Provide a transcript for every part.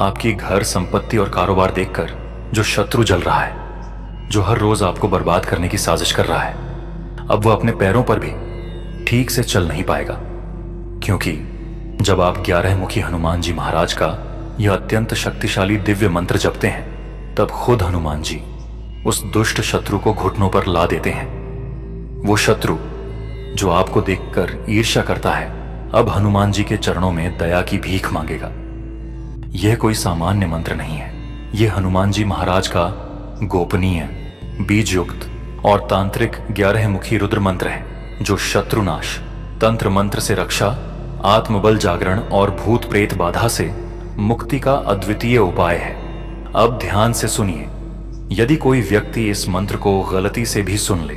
आपकी घर, संपत्ति और कारोबार देखकर जो शत्रु जल रहा है, जो हर रोज आपको बर्बाद करने की साजिश कर रहा है, अब वह अपने पैरों पर भी ठीक से चल नहीं पाएगा। क्योंकि जब आप 11 मुखी हनुमान जी महाराज का यह अत्यंत शक्तिशाली दिव्य मंत्र जपते हैं, तब खुद हनुमान जी उस दुष्ट शत्रु को घुटनों पर ला देते हैं। वो शत्रु जो आपको देखकर ईर्ष्या करता है, अब हनुमान जी के चरणों में दया की भीख मांगेगा। यह कोई सामान्य मंत्र नहीं है। यह हनुमान जी महाराज का गोपनीय, बीज युक्त और तांत्रिक 11 मुखी रुद्र मंत्र है, जो शत्रुनाश, तंत्र मंत्र से रक्षा, आत्मबल जागरण और भूत प्रेत बाधा से मुक्ति का अद्वितीय उपाय है। अब ध्यान से सुनिए। यदि कोई व्यक्ति इस मंत्र को गलती से भी सुन ले,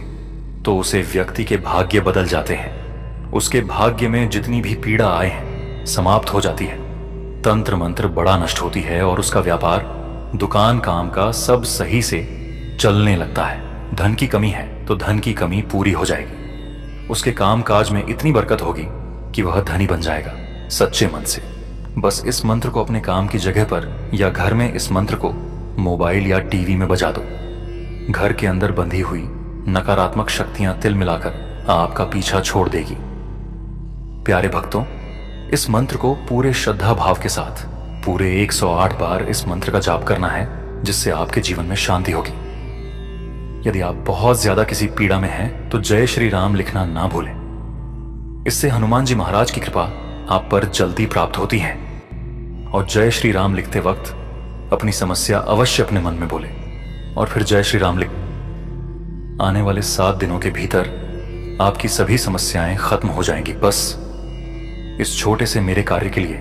तो उसे व्यक्ति के भाग्य बदल जाते हैं। उसके भाग्य में जितनी भी पीड़ा आए हैं, समाप्त हो जाती है। तंत्र मंत्र बड़ा नष्ट होती है और उसका व्यापार, दुकान, काम का सब सही से चलने लगता है। धन की कमी है तो धन की कमी पूरी हो जाएगी। उसके काम काज में इतनी बरकत होगी कि वह धनी बन जाएगा सच्चे मन से। बस इस मंत्र को अपने काम की जगह पर या घर में इस मंत्र को मोबाइल या टीवी में बजा दो। घर के अंदर बंधी हुई नकारात्मक शक्तियां तिल मिलाकर आपका पीछा छोड़ देगी। प्यारे भक्तों, इस मंत्र को पूरे श्रद्धा भाव के साथ पूरे 108 बार इस मंत्र का जाप करना है, जिससे आपके जीवन में शांति होगी। यदि आप बहुत ज्यादा किसी पीड़ा में हैं, तो जय श्री राम लिखना ना भूलें। इससे हनुमान जी महाराज की कृपा आप पर जल्दी प्राप्त होती है। और जय श्री राम लिखते वक्त अपनी समस्या अवश्य अपने मन में बोले और फिर जय श्री राम लिख। आने वाले 7 दिनों के भीतर आपकी सभी समस्याएं खत्म हो जाएंगी। बस इस छोटे से मेरे कार्य के लिए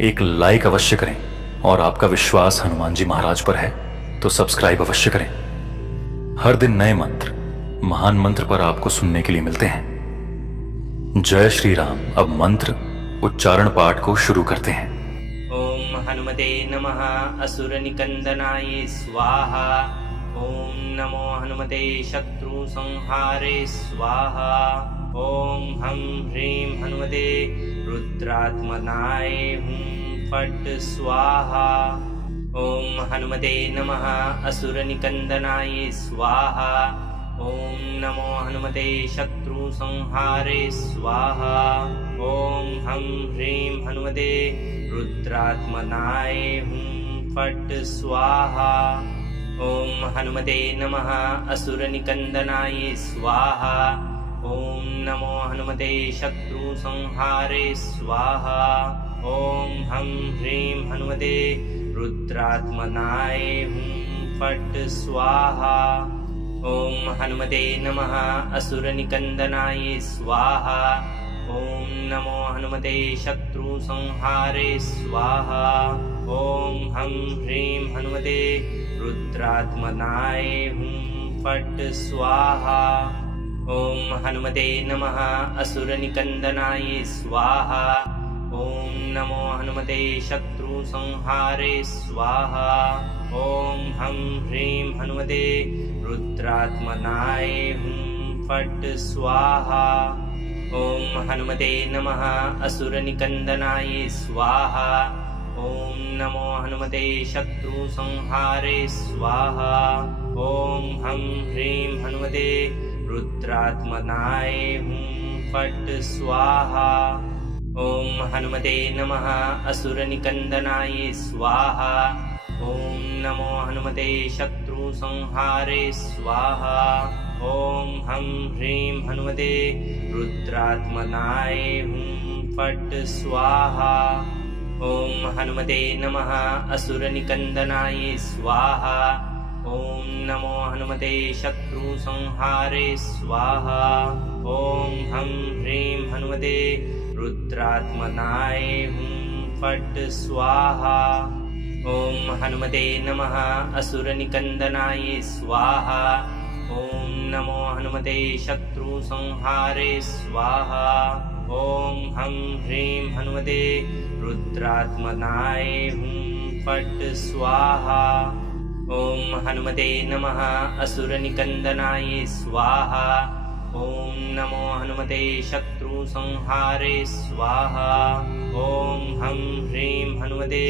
एक लाइक अवश्य करें, और आपका विश्वास हनुमान जी महाराज पर है तो सब्सक्राइब अवश्य करें। हर दिन नए मंत्र, महान मंत्र पर आपको सुनने के लिए मिलते हैं। जय श्री राम। अब मंत्र उच्चारण पाठ को शुरू करते हैं। ओम हनुमते नमः असुर निकंदनाय स्वाहा। ओम नमो हनुमते शत्रु संहारे स्वाहा। ओम हम ह्रीं हनुमते रुद्रात्मनाय हुं फट् स्वाहा। ओम हनुमते नमः असुर निकंदनाय स्वाहा। ओम नमो हनुमते शत्रु संहारे स्वाहा। ओम हम ह्रीं हनुमते रुद्रात्मनाय हुं फट् स्वाहा। ओम हनुमते नमः असुर निकंदनाय स्वाहा। ओम नमो हनुमते शत्रु संहारे स्वाहा। ओम हम ह्रीं हनुमते रुद्रात्मनाय हुं फट् स्वाहा। ओम हनुमते नमः असुर निकंदनाय स्वाहा। ओम नमो हनुमते शत्रु संहारे स्वाहा। ओम हम ह्रीं हनुमते रुद्रात्मनाय हुं फट् स्वाहा। ओम हनुमते नमः असुर निकंदनाय स्वाहा। ओम नमो हनुमते शत्रु संहारे स्वाहा। ओम हम ह्रीं हनुमते रुद्रात्मनाय हुं फट् स्वाहा। ओम हनुमते नमः असुर निकंदनाय स्वाहा। ओम नमो हनुमते शत्रु संहारे स्वाहा। ओम हम ह्रीं हनुमते रुद्रात्मनाय हुं फट् स्वाहा। ओम हनुमते नमः असुर निकंदनाय स्वाहा। ओम नमो हनुमते शत्रु संहारे स्वाहा। ओम हम ह्रीं हनुमते रुद्रात्मनाय हुं फट् स्वाहा। ओम हनुमते नमः असुर निकंदनाय स्वाहा। ओम नमो हनुमते शत्रु संहारे स्वाहा। ओम हम ह्रीं हनुमते रुद्रात्मनाय हुं फट् स्वाहा। ओम हनुमते नमः असुर निकंदनाय स्वाहा। ओम नमो हनुमते शत्रु संहारे स्वाहा। ओम हम ह्रीं हनुमते रुद्रात्मनाय हुं फट् स्वाहा। ओम हनुमते नमः असुर निकंदनाय स्वाहा। ओम नमो हनुमते शत्रु संहारे स्वाहा। ओम हम ह्रीं हनुमते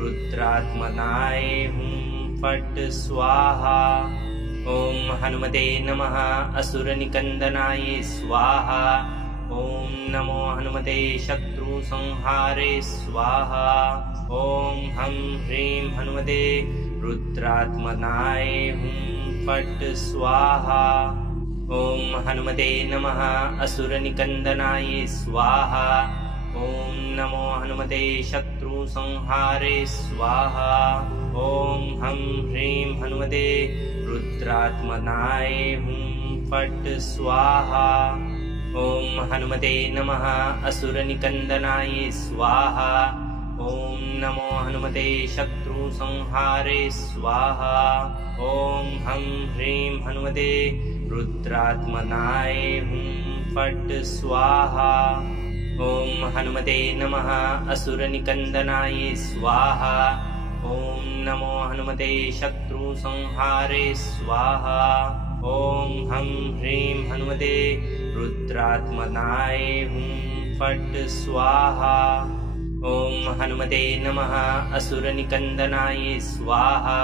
रुद्रात्मनाय हुं फट् स्वाहा। ॐ हनुमते नमः असुरनिकन्दनाय स्वाहा। ॐ नमो हनुमते शत्रुसंहारे स्वाहा। ॐ हं ह्रीं हनुमते रुद्रात्मनाय हुं फट् स्वाहा। ॐ हनुमते नमः असुरनिकन्दनाय स्वाहा। ॐ नमो हनुमते शत्रुसंहारे स्वाहा। ॐ हं ह्रीं हनुमते रुद्रात्मनाय हुं फट् स्वाहा। ॐ हनुमते नमः असुरनिकन्दनाय स्वाहा। ॐ नमो हनुमते शत्रुसंहारे स्वाहा। ॐ हं ह्रीं हनुमते रुद्रात्मनाय हुं फट् स्वाहा। ॐ हनुमते नमः असुरनिकन्दनाय स्वाहा। ॐ नमो हनुमते शत्रुसंहारे स्वाहा। ॐ हं ह्रीं हनुमते रुद्रात्मनाय हुं फट् स्वाहा। ॐ हनुमते नमः असुरनिकन्दनाय स्वाहा।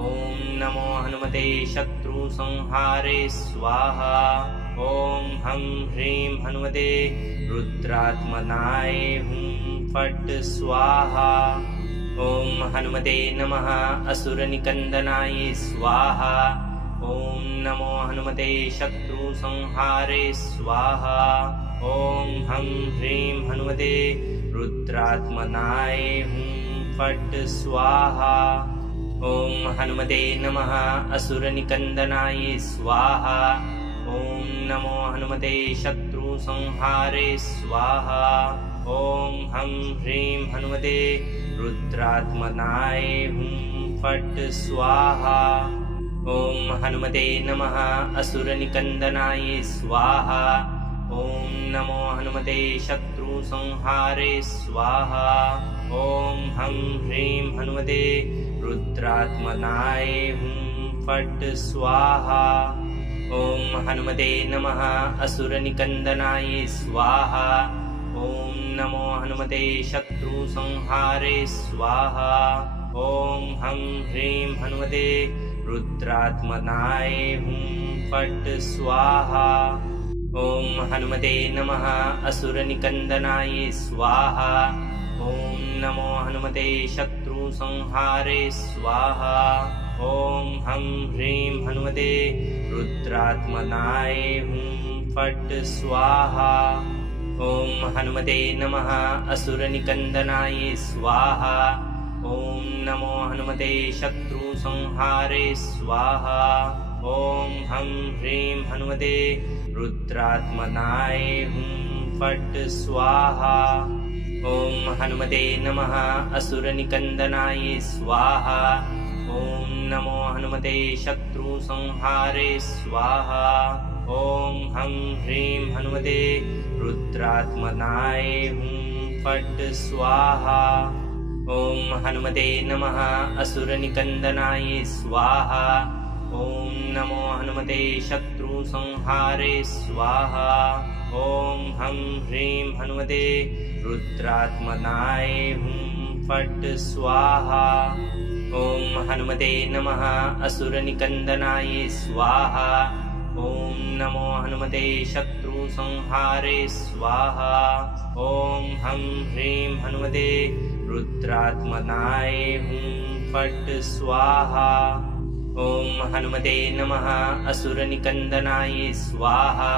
ॐ नमो हनुमते शत्रुसंहारे स्वाहा। ॐ हं ह्रीं हनुमते रुद्रात्मनाय हुं फट् स्वाहा। ॐ हनुमते नमः असुरनिकन्दनाय स्वाहा। ॐ नमो हनुमते शत्रुसंहारे स्वाहा। ॐ हं ह्रीं हनुमते रुद्रात्मनाय हुं फट् स्वाहा। ॐ हनुमते नमः असुरनिकन्दनाय स्वाहा। ॐ नमो हनुमते शत्रुसंहारे स्वाहा। ॐ हं ह्रीं हनुमते रुद्रात्मनाय हुं फट् स्वाहा। ॐ हनुमते नमः असुरनिकन्दनाय स्वाहा। ॐ नमो हनुमते शत्रुसंहारे स्वाहा। ॐ हं ह्रीं हनुमते रुद्रात्मनाय हुं फट् स्वाहा। ॐ हनुमते नमः असुरनिकन्दनाय स्वाहा। ॐ नमो हनुमते शत्रुसंहारे स्वाहा। ॐ हं ह्रीं हनुमते रुद्रात्मनाय हुं फट् स्वाहा। ॐ हनुमते नमः असुरनिकन्दनाय स्वाहा। ॐ नमो हनुमते शत्रुसंहारे स्वाहा। ॐ हं ह्रीं हनुमते रुद्रात्मनाय हुं फट् स्वाहा। ॐ हनुमते नमः असुरनिकन्दनाय स्वाहा। ॐ नमो हनुमते शत्रुसंहारे स्वाहा। ॐ हं ह्रीं हनुमते रुद्रात्मनाय हुं फट् स्वाहा। ॐ हनुमते नमः असुरनिकन्दनाय स्वाहा। ॐ नमो हनुमते शत्रुसंहारे स्वाहा। ॐ हं ह्रीं हनुमते रुद्रात्मनाय हुं फट् स्वाहा। ॐ हनुमते नमः असुरनिकन्दनाय स्वाहा। ॐ नमो हनुमते शत्रुसंहारे स्वाहा। ॐ हं ह्रीं हनुमते रुद्रात्मनाय हुं फट् स्वाहा। ॐ हनुमते नमः असुरनिकन्दनाय स्वाहा। ॐ नमो हनुमते शत्रुसंहारे स्वाहा। ॐ हं ह्रीं हनुमते रुद्रात्मनाय हुं फट् स्वाहा। ॐ हनुमते नमः असुरनिकन्दनाय स्वाहा।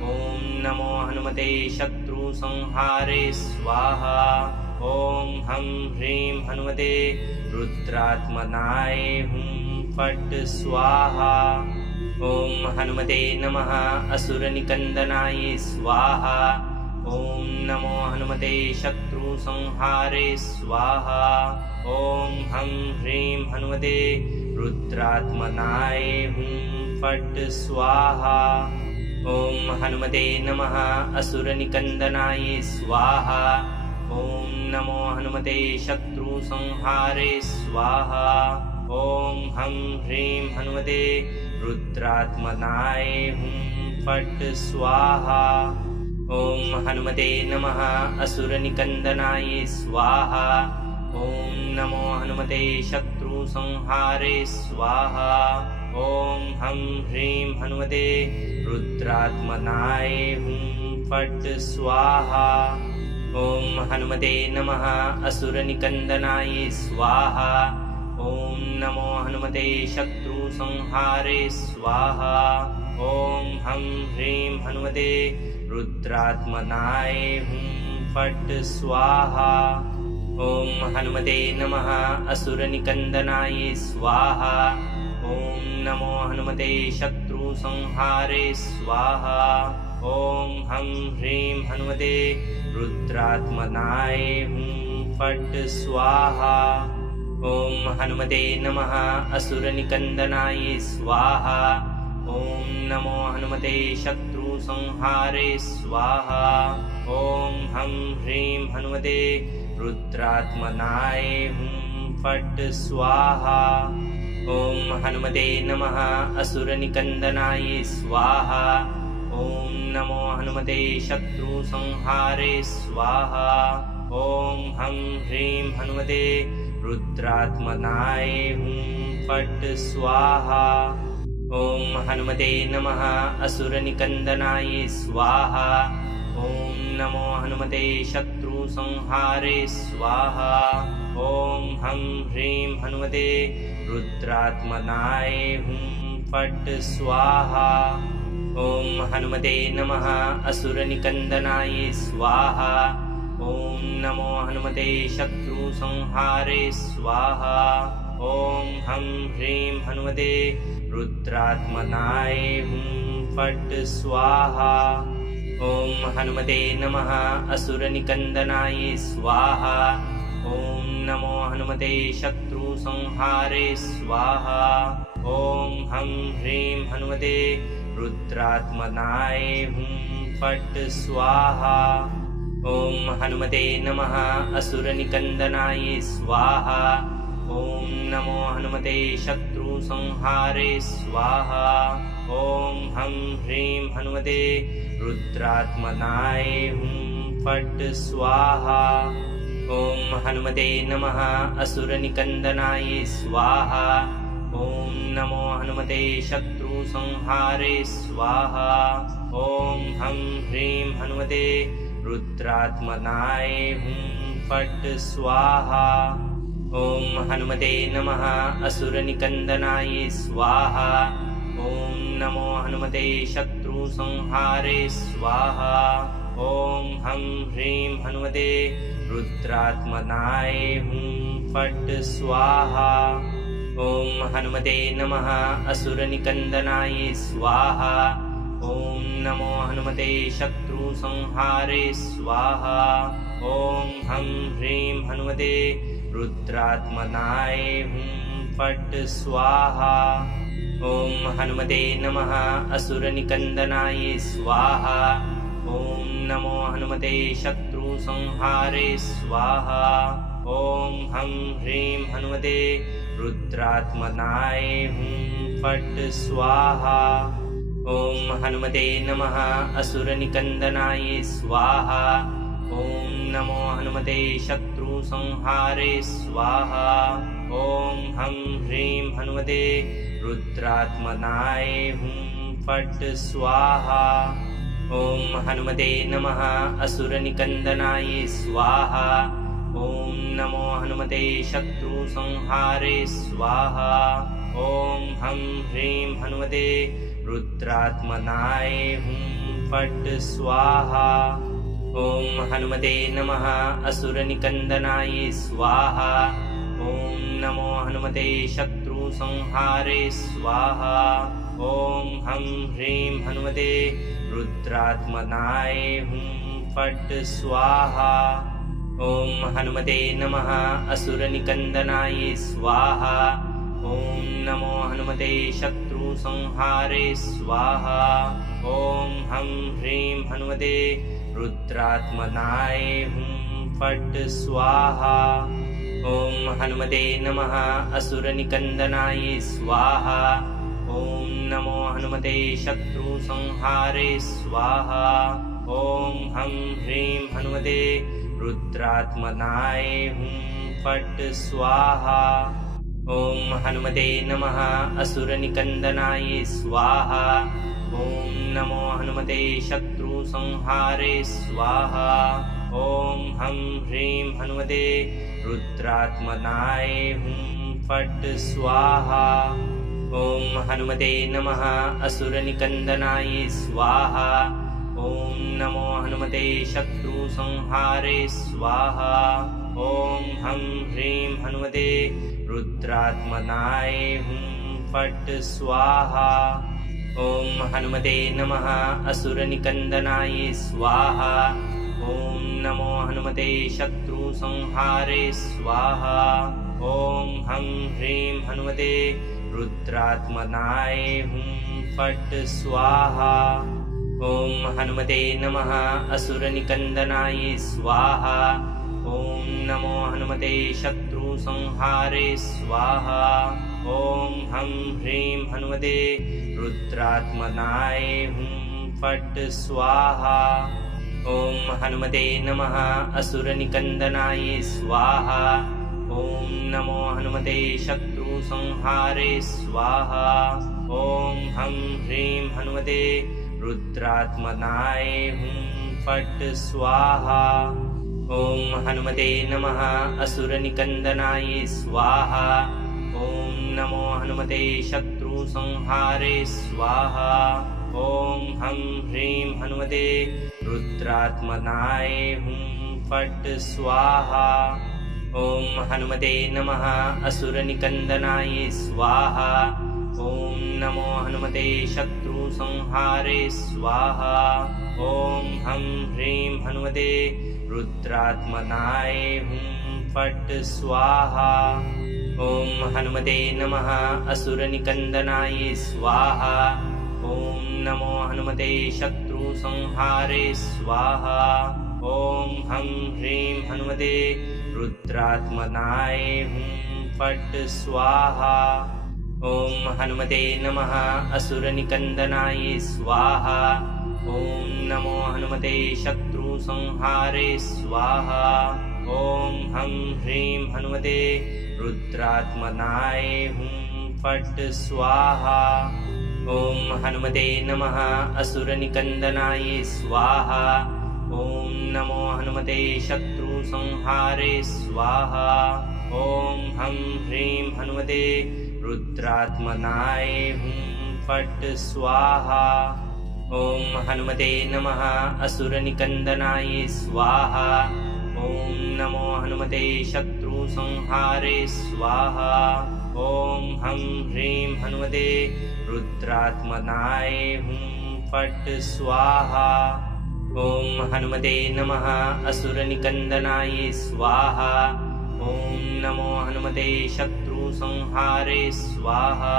ॐ नमो हनुमते शत्रुसंहारे स्वाहा। ॐ हं ह्रीं हनुमते रुद्रात्मनाय हुं फट् स्वाहा। ॐ हनुमते नमः असुरनिकन्दनाय स्वाहा। ॐ नमो हनुमते शत्रुसंहारे स्वाहा। ॐ हं ह्रीं हनुमते रुद्रात्मनाय हुं फट् स्वाहा। ॐ हनुमते नमः असुरनिकन्दनाय स्वाहा। ॐ नमो हनुमते शत्रुसंहारे स्वाहा। ॐ हं ह्रीं हनुमते रुद्रात्मनाय हुं फट् स्वाहा। ॐ हनुमते नमः असुरनिकन्दनाय स्वाहा। ॐ नमो हनुमते शत्रुसंहारे स्वाहा। ॐ हं ह्रीं हनुमते रुद्रात्मनाय हुं फट् स्वाहा। ॐ हनुमते नमः असुरनिकन्दनाय स्वाहा। ॐ नमो हनुमते शत्रुसंहारे स्वाहा। ॐ हं ह्रीं हनुमते रुद्रात्मनाय हुं फट् स्वाहा। ॐ हनुमते नमः असुरनिकन्दनाय स्वाहा। ॐ नमो हनुमते शत्रुसंहारे स्वाहा। ॐ हं ह्रीं हनुमते रुद्रात्मनाय हुं फट् स्वाहा। ॐ हनुमते नमः असुरनिकन्दनाय स्वाहा। ॐ नमो हनुमते शत्रुसंहारे स्वाहा। ॐ हं ह्रीं हनुमते रुद्रात्मनाय हुं फट् स्वाहा। ॐ हनुमते नमः असुरनिकन्दनाय स्वाहा। ॐ नमो हनुमते शत्रुसंहारे स्वाहा। ॐ हं ह्रीं हनुमते रुद्रात्मनाय हुं फट् स्वाहा। ॐ हनुमते नमः असुरनिकन्दनाय स्वाहा। ॐ नमो हनुमते शत्रुसंहारे स्वाहा। ॐ हं ह्रीं हनुमते रुद्रात्मनाय हुं फट् स्वाहा। ॐ हनुमते नमः असुरनिकन्दनाय स्वाहा। ॐ नमो हनुमते शत्रुसंहारे स्वाहा। ॐ हं ह्रीं हनुमते रुद्रात्मनाय हुं फट् स्वाहा। ॐ हनुमते नमः असुरनिकन्दनाय स्वाहा। ॐ नमो हनुमते शत्रुसंहारे स्वाहा। ॐ हं ह्रीं हनुमते रुद्रात्मनाय हुं फट् स्वाहा। ॐ हनुमते नमः असुरनिकन्दनाय स्वाहा। ॐ नमो हनुमते शत्रुसंहारे स्वाहा। ॐ हं ह्रीं हनुमते रुद्रात्मनाय हुं फट् स्वाहा। ॐ हनुमते नमः असुरनिकन्दनाय स्वाहा। ॐ नमो हनुमते शत्रुसंहारे स्वाहा। ॐ हं ह्रीं हनुमते रुद्रात्मनाय हुं फट् स्वाहा। ॐ हनुमते नमः असुरनिकन्दनाय स्वाहा। ॐ नमो हनुमते शत्रुसंहारे स्वाहा। ॐ हं ह्रीं हनुमते रुद्रात्मनाय हुं फट् स्वाहा। ॐ हनुमते नमः असुरनिकन्दनाय स्वाहा। ॐ नमो हनुमते शत्रुसंहारे स्वाहा। ॐ हं ह्रीं हनुमते रुद्रात्मनाय हुं फट् स्वाहा। ॐ हनुमते नमः असुरनिकन्दनाय स्वाहा। ॐ नमो हनुमते शत्रुसंहारे स्वाहा। ॐ हं ह्रीं हनुमते रुद्रात्मनाय हुं फट् स्वाहा। ॐ हनुमते नमः असुरनिकन्दनाय स्वाहा। ॐ नमो हनुमते शत्रुसंहारे स्वाहा। ॐ हं ह्रीं हनुमते रुद्रात्मनाय हुं फट् स्वाहा। ॐ हनुमते नमः असुरनिकन्दनाय स्वाहा। ॐ नमो हनुमते शत्रुसंहारे स्वाहा। ॐ हं ह्रीं हनुमते रुद्रात्मनाय हुं फट् स्वाहा। ॐ हनुमते नमः असुरनिकन्दनाय स्वाहा। ॐ नमो हनुमते शत्रुसंहारे स्वाहा। ॐ हं ह्रीं हनुमते रुद्रात्मनाय हुं फट् स्वाहा। ॐ हनुमते नमः असुरनिकन्दनाय स्वाहा। ॐ नमो हनुमते शत्रुसंहारे स्वाहा। ॐ हं ह्रीं हनुमते रुद्रात्मनाय हुं फट् स्वाहा। ॐ हनुमते नमः असुरनिकन्दनाय स्वाहा। ॐ नमो हनुमते शत्रुसंहारे स्वाहा। ॐ हं ह्रीं हनुमते रुद्रात्मनाय हुं फट् स्वाहा। ॐ हनुमते नमः असुरनिकन्दनाय स्वाहा। ॐ नमो हनुमते शत्रुसंहारे स्वाहा। ॐ हं ह्रीं हनुमते रुद्रात्मनाय हुं फट् स्वाहा। ॐ हनुमते नमः असुरनिकन्दनाय स्वाहा। ॐ नमो हनुमते शत्रुसंहारे स्वाहा। ॐ हं ह्रीं हनुमते रुद्रात्मनाय हुं फट् स्वाहा। ॐ हनुमते नमः असुरनिकन्दनाय स्वाहा। ॐ नमो हनुमते शत्रुसंहारे स्वाहा। ॐ हं ह्रीं हनुमते रुद्रात्मनाय हुं फट् स्वाहा। ॐ हनुमते नमः असुरनिकन्दनाय स्वाहा। ॐ नमो हनुमते शत्रुसंहारे स्वाहा। ॐ हं ह्रीं हनुमते रुद्रात्मनाय हुं फट् स्वाहा। ॐ हनुमते नमः असुरनिकन्दनाय स्वाहा। ॐ नमो हनुमते शत्रुसंहारे स्वाहा। ॐ हं ह्रीं हनुमते रुद्रात्मनाय हुं फट् स्वाहा। ॐ हनुमते नमः असुरनिकन्दनाय स्वाहा। ॐ नमो हनुमते शत्रुसंहारे स्वाहा। ॐ हं ह्रीं हनुमते रुद्रात्मनाय हुं फट् स्वाहा। ॐ हनुमते नमः असुरनिकन्दनाय स्वाहा। ॐ नमो हनुमते शत्रुसंहारे स्वाहा। ॐ हं ह्रीं हनुमते रुद्रात्मनाय हुं फट् स्वाहा। ॐ हनुमते नमः असुरनिकन्दनाय स्वाहा। ॐ नमो हनुमते शत्रुसंहारे स्वाहा। ॐ हं ह्रीं हनुमते रुद्रात्मनाय हुं फट् स्वाहा। ॐ हनुमते नमः असुरनिकन्दनाय स्वाहा। ॐ नमो हनुमते शत्रुसंहारे स्वाहा। ॐ हं ह्रीं हनुमते रुद्रात्मनाय हुं फट् स्वाहा। ॐ हनुमते नमः असुरनिकन्दनाय स्वाहा। ॐ नमो हनुमते शत्रुसंहारे स्वाहा। ॐ हं ह्रीं हनुमते रुद्रात्मनाय हुं फट् स्वाहा। ॐ हनुमते नमः असुरनिकन्दनाय स्वाहा। ॐ नमो हनुमते शत्रुसंहारे स्वाहा। ॐ हं ह्रीं हनुमते रुद्रात्मनाय हुं फट् स्वाहा। ॐ हनुमते नमः असुरनिकन्दनाय स्वाहा। ॐ नमो हनुमते शत्रुसंहारे स्वाहा।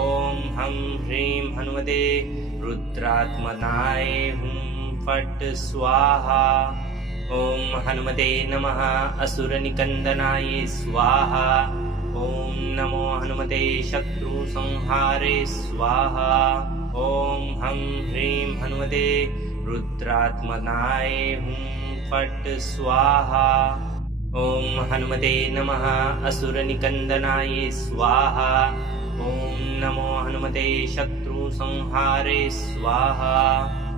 ॐ हं ह्रीं हनुमते रुद्रात्मनाय हुं फट् स्वाहा। ॐ हनुमते नमः असुरनिकन्दनाय स्वाहा। ॐ नमो हनुमते शत्रुसंहारे स्वाहा। ॐ हं ह्रीं हनुमते रुद्रात्मनाय हुं फट् स्वाहा। ॐ हनुमते नमः असुरनिकन्दनाय स्वाहा। ॐ नमो हनुमते शत्रुसंहारे स्वाहा।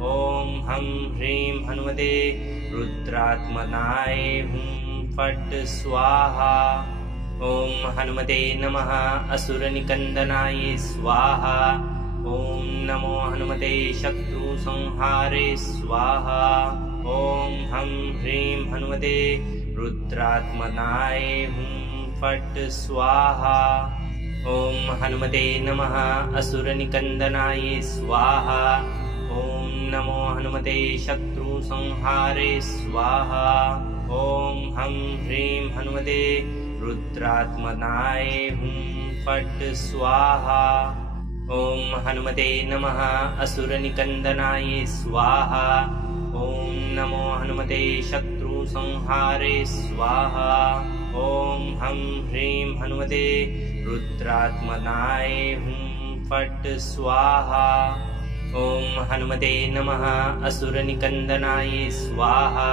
ॐ हं ह्रीं हनुमते रुद्रात्मनाय हुं फट् स्वाहा। ॐ हनुमते नमः असुरनिकन्दनाय स्वाहा। ॐ नमो हनुमते शत्रुसंहारे स्वाहा। ॐ हं ह्रीं हनुमते रुद्रात्मनाय हुं फट् स्वाहा। ॐ हनुमते नमः असुरनिकन्दनाय स्वाहा। ॐ नमो हनुमते शत्रुसंहारे स्वाहा। ॐ हं ह्रीं हनुमते रुद्रात्मनाय हुं फट् स्वाहा। ॐ हनुमते नमः असुरनिकन्दनाय स्वाहा। ॐ नमो हनुमते शत्रुसंहारे स्वाहा। ॐ हं ह्रीं हनुमते रुद्रात्मनाय हुं फट् स्वाहा। ॐ हनुमते नमः असुरनिकन्दनाय स्वाहा।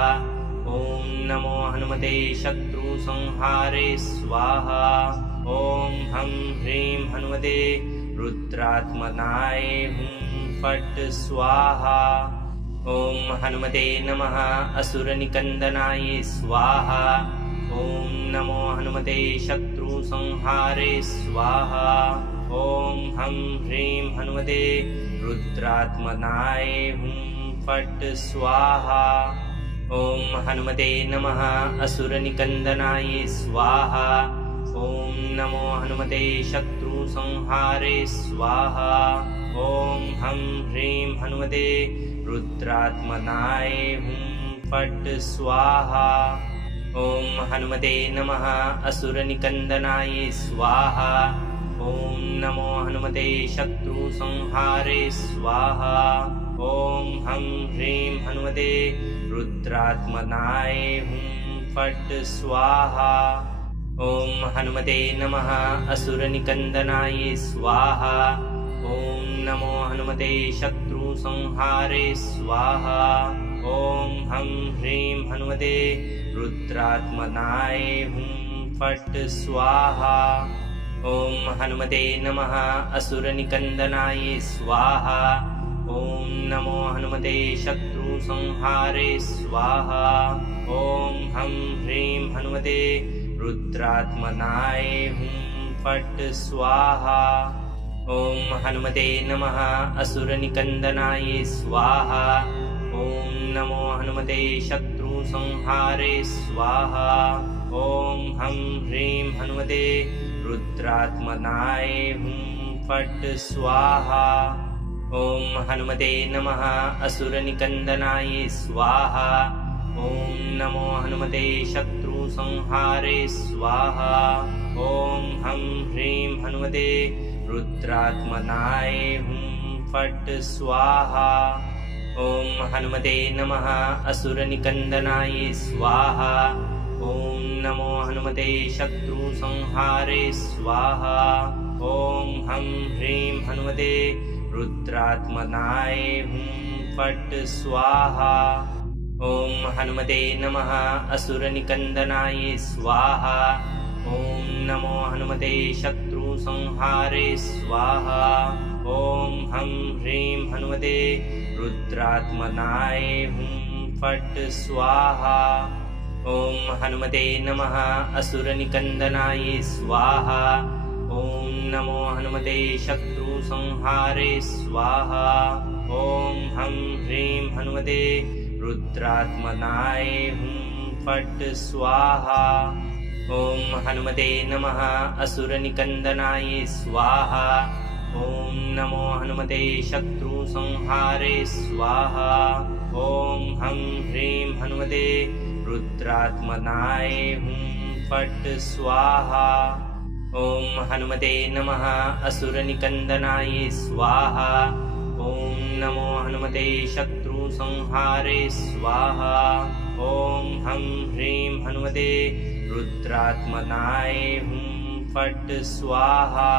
ॐ नमो हनुमते शत्रु शत्रुसंहारे स्वाहा। ॐ हं ह्रीं हनुमते रुद्रात्मनाय हुं फट् स्वाहा। ॐ हनुमते नमः असुरनिकन्दनाय स्वाहा। ॐ नमो हनुमते शत्रुसंहारे स्वाहा। ॐ हं ह्रीं हनुमते रुद्रात्मनाय हुं फट् स्वाहा। ॐ हनुमते नमः असुरनिकन्दनाय स्वाहा। ॐ नमो हनुमते शत्रुसंहारे स्वाहा। ॐ हं ह्रीं हनुमते रुद्रात्मनाय हुं फट् स्वाहा। ॐ हनुमते नमः असुरनिकन्दनाय स्वाहा। ॐ नमो हनुमते शत्रुसंहारे स्वाहा। ॐ हं ह्रीं हनुमते रुद्रात्मनाय हुं फट् स्वाहा। ॐ हनुमते नमः असुरनिकन्दनाय स्वाहा। ॐ नमो हनुमते शत्रुसंहारे स्वाहा। ॐ हं ह्रीं हनुमते रुद्रात्मनाय हुं फट् स्वाहा। ॐ हनुमते नमः असुरनिकन्दनाय स्वाहा। ॐ नमो हनुमते शत्रुसंहारे स्वाहा। ॐ हं ह्रीं हनुमते रुद्रात्मनाय हुं फट् स्वाहा। ॐ हनुमते नमः असुरनिकन्दनाय स्वाहा। ॐ नमो हनुमते शत्रुसंहारे स्वाहा। ॐ हं ह्रीं हनुमते रुद्रात्मनाय हुं फट् स्वाहा। ॐ हनुमते नमः असुरनिकन्दनाय स्वाहा। ॐ नमो हनुमते शत्रुसंहारे स्वाहा। ॐ हं ह्रीं हनुमते रुद्रात्मनाय हुं फट् स्वाहा। ॐ हनुमते नमः असुरनिकन्दनाय स्वाहा। ॐ नमो हनुमते शत्रुसंहारे स्वाहा। ॐ हं ह्रीं हनुमते रुद्रात्मनाय हुं फट् स्वाहा। ॐ हनुमते नमः असुरनिकन्दनाय स्वाहा। ॐ नमो हनुमते शत्रुसंहारे स्वाहा। ॐ हं ह्रीं हनुमते रुद्रात्मनाय हुं फट् स्वाहा। ॐ हनुमते नमः असुरनिकन्दनाय स्वाहा। ॐ नमो हनुमते शत्रुसंहारे स्वाहा। ॐ हं ह्रीं हनुमते रुद्रात्मनाय हुं फट् स्वाहा। ॐ हनुमते नमः असुरनिकन्दनाय स्वाहा। ॐ नमो हनुमते शत्रुसंहारे स्वाहा। ॐ हं ह्रीं हनुमते रुद्रात्मनाय हुं फट् स्वाहा। ॐ हनुमते नमः असुरनिकन्दनाय स्वाहा। ॐ नमो हनुमते शत्रुसंहारे स्वाहा। ॐ हं ह्रीं हनुमते रुद्रात्मनाय हुं फट् स्वाहा।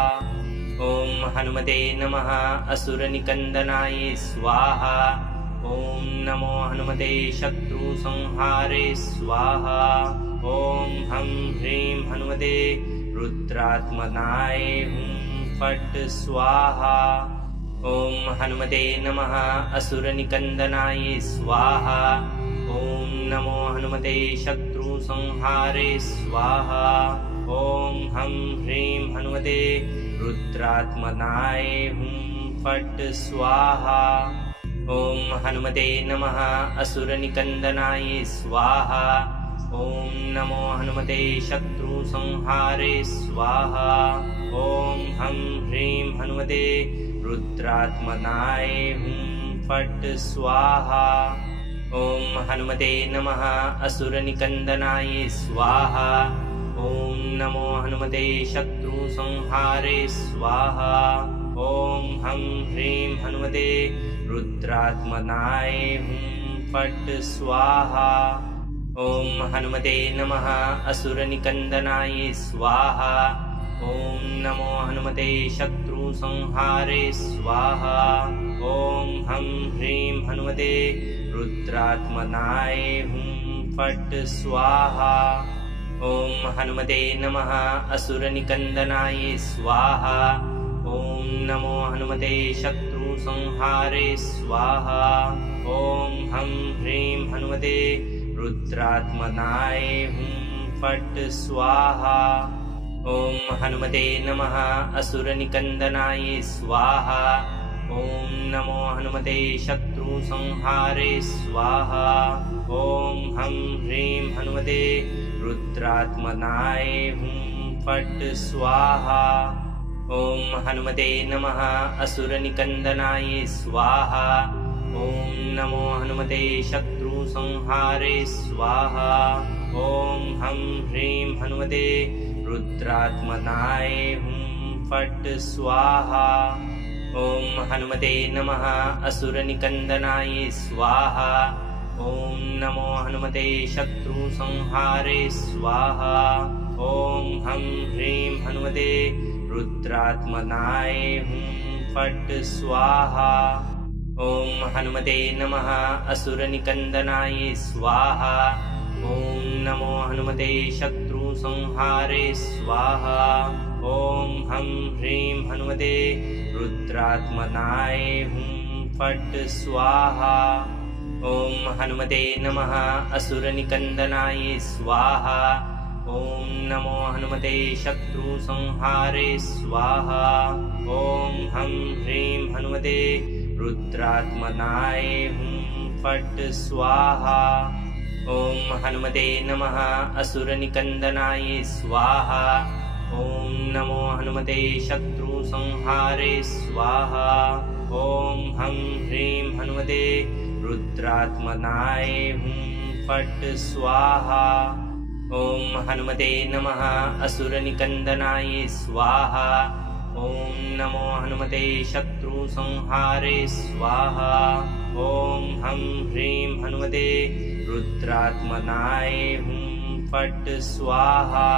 ॐ हनुमते नमः असुरनिकन्दनाय स्वाहा। ॐ नमो हनुमते शत्रुसंहारे स्वाहा। ॐ हं ह्रीं हनुमते रुद्रात्मनाय हुं फट् स्वाहा। ॐ हनुमते नमः असुरनिकन्दनाय स्वाहा। ॐ नमो हनुमते शत्रुसंहारे स्वाहा। ॐ हं ह्रीं हनुमते रुद्रात्मनाय हुं फट् स्वाहा। ॐ हनुमते नमः असुरनिकन्दनाय स्वाहा। ॐ नमो हनुमते शत्रुसंहारे स्वाहा। ॐ हं ह्रीं हनुमते रुद्रात्मनाय हुं फट् स्वाहा। ॐ हनुमते नमः असुरनिकन्दनाय स्वाहा। ॐ नमो हनुमते शत्रुसंहारे स्वाहा। ॐ हं ह्रीं हनुमते रुद्रात्मनाय हुं फट् स्वाहा। ॐ हनुमते नमः असुरनिकन्दनाय स्वाहा। ॐ नमो हनुमते शत्रुसंहारे स्वाहा। ॐ हं ह्रीं हनुमते रुद्रात्मनाय हुं फट् स्वाहा। ॐ हनुमते नमः असुरनिकन्दनाय स्वाहा ॐ नमो हनुमते शत्रुसंहारे स्वाहा ॐ हं ह्रीं हनुमते रुद्रात्मनाय हुं फट् स्वाहा ॐ हनुमते नमः असुरनिकन्दनाय स्वाहा ॐ नमो हनुमते शत्रुसंहारे स्वाहा ॐ हं ह्रीं हनुमते रुद्रात्मनाय हुं फट् स्वाहा ॐ हनुमते नमः असुरनिकन्दनाय स्वाहा ॐ नमो हनुमते शत्रुसंहारे स्वाहा ॐ हं ह्रीं हनुमते रुद्रात्मनाय हुं फट् स्वाहा ॐ हनुमते नमः असुरनिकन्दनाय स्वाहा ॐ नमो हनुमते शत्रुसंहारे स्वाहा ॐ हं ह्रीं हनुमते रुद्रात्मनाय हुं फट् स्वाहा ॐ हनुमते नमः असुरनिकन्दनाय स्वाहा ॐ नमो हनुमते शत्रुसंहारे स्वाहा ॐ हं ह्रीं हनुमते रुद्रात्मनाय हुं फट् स्वाहा ॐ हनुमते नमः असुरनिकन्दनाय स्वाहा ॐ नमो हनुमते शत्रुसंहारे स्वाहा ॐ हं ह्रीं हनुमते रुद्रात्मनाय हुं फट् स्वाहा ॐ हनुमते नमः असुरनिकन्दनाय स्वाहा ॐ नमो हनुमते शत्रुसंहारे स्वाहा ॐ हं ह्रीं हनुमते रुद्रात्मनाय हुं फट् स्वाहा ॐ हनुमते नमः असुरनिकन्दनाय स्वाहा ॐ नमो हनुमते शत्रुसंहारे स्वाहा ॐ हं ह्रीं हनुमते रुद्रात्मनाय हुं फट् स्वाहा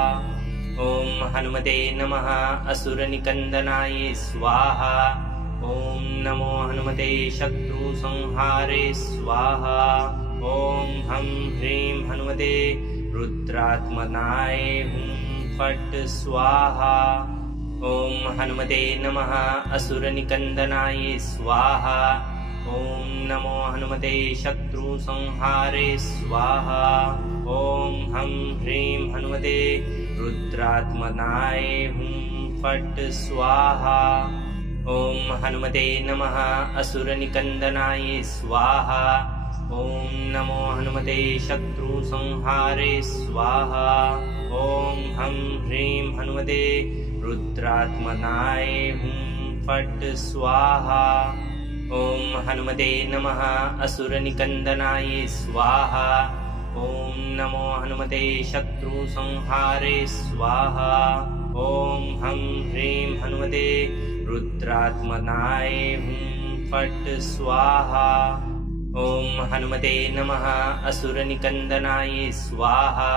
ॐ हनुमते नमः असुरनिकन्दनाय स्वाहा ॐ नमो हनुमते शत्रुसंहारे स्वाहा ॐ हं ह्रीं हनुमते रुद्रात्मनाय हुं फट् स्वाहा ॐ हनुमते नमः असुरनिकन्दनाय स्वाहा ॐ नमो हनुमते शत्रुसंहारे स्वाहा ॐ हं ह्रीं हनुमते रुद्रात्मनाय हुं फट् स्वाहा ॐ हनुमते नमः असुरनिकन्दनाय स्वाहा ॐ नमो हनुमते शत्रुसंहारे स्वाहा ॐ हं ह्रीं हनुमते रुद्रात्मनाय हुं फट् स्वाहा ॐ हनुमते नमः असुरनिकन्दनाय स्वाहा ॐ नमो हनुमते शत्रुसंहारे स्वाहा ॐ हं ह्रीं हनुमते रुद्रात्मनाय हुं फट् स्वाहा ॐ हनुमते नमः असुरनिकन्दनाय स्वाहा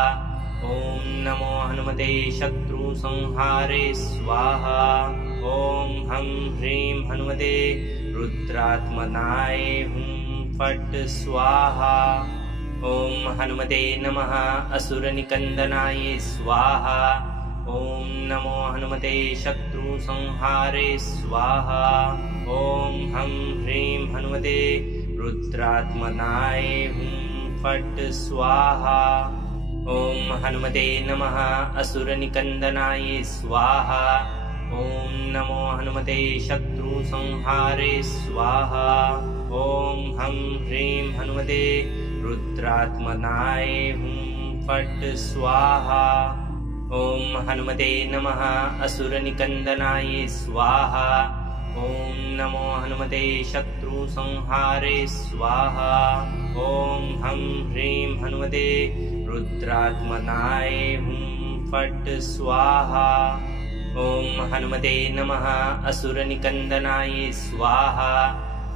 ॐ नमो हनुमते शत्रुसंहारे स्वाहा ॐ हं ह्रीं हनुमते रुद्रात्मनाय हुं फट् स्वाहा ॐ हनुमते नमः असुरनिकन्दनाय स्वाहा ॐ नमो हनुमते शत्रुसंहारे स्वाहा ॐ हं ह्रीं हनुमते रुद्रात्मनाय हुं फट् स्वाहा ॐ हनुमते नमः असुरनिकन्दनाय स्वाहा ॐ नमो हनुमते शत्रुसंहारे स्वाहा ॐ हं ह्रीं हनुमते रुद्रात्मनाय हुं फट् स्वाहा ॐ हनुमते नमः असुरनिकन्दनाय स्वाहा ॐ नमो हनुमते शत्रुसंहारे स्वाहा ॐ हं ह्रीं हनुमते रुद्रात्मनाय हुं फट् स्वाहा ॐ हनुमते नमः असुरनिकन्दनाय स्वाहा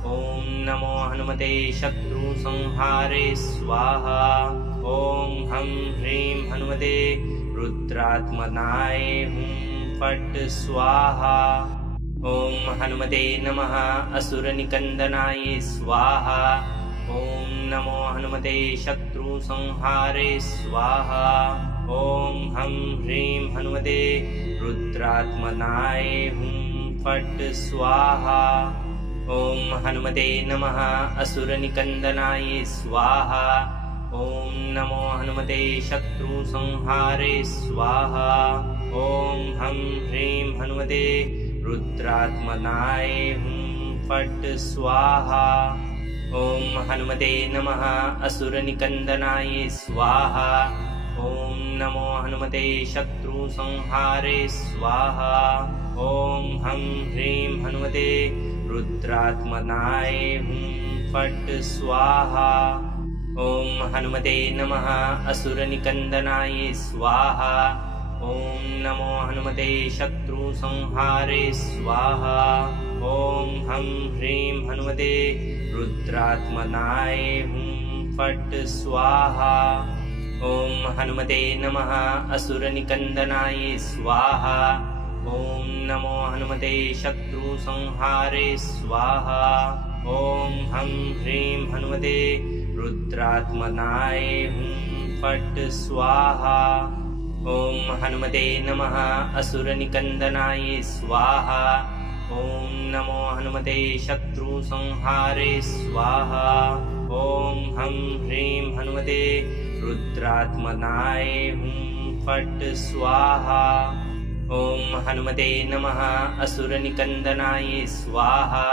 ॐ नमो हनुमते शत्रुसंहारे स्वाहा ॐ हं ह्रीं हनुमते रुद्रात्मनाय हुं फट् स्वाहा ॐ हनुमते नमः असुरनिकन्दनाय स्वाहा ॐ नमो हनुमते शत्रुसंहारे स्वाहा ॐ हं ह्रीं हनुमते रुद्रात्मनाय हुं फट् स्वाहा। ॐ हनुमते नमः असुरनिकन्दनाय स्वाहा। ॐ नमो हनुमते शत्रुसंहारे स्वाहा। ॐ हं ह्रीं हनुमते रुद्रात्मनाय हुं फट् स्वाहा। ॐ हनुमते नमः असुरनिकन्दनाय स्वाहा। ॐ नमो हनुमते शत्रुसंहारे स्वाहा। ॐ हं ह्रीं हनुमते रुद्रात्मनाय हुं फट् स्वाहा। ॐ हनुमते नमः असुरनिकन्दनाय स्वाहा। ॐ नमो हनुमते शत्रुसंहारे स्वाहा। ॐ हं ह्रीं हनुमते रुद्रात्मनाय हुं फट् स्वाहा। ॐ हनुमते नमः असुरनिकन्दनाय स्वाहा। ॐ नमो हनुमते शत्रुसंहारे स्वाहा। ॐ हं ह्रीं हनुमते रुद्रात्मनाय हुं फट् स्वाहा। ॐ हनुमते नमः असुरनिकन्दनाय स्वाहा। ॐ नमो हनुमते शत्रुसंहारे स्वाहा। ॐ हं ह्रीं हनुमते रुद्रात्मनाय हुं फट् स्वाहा। ॐ हनुमते नमः असुरनिकन्दनाय स्वाहा।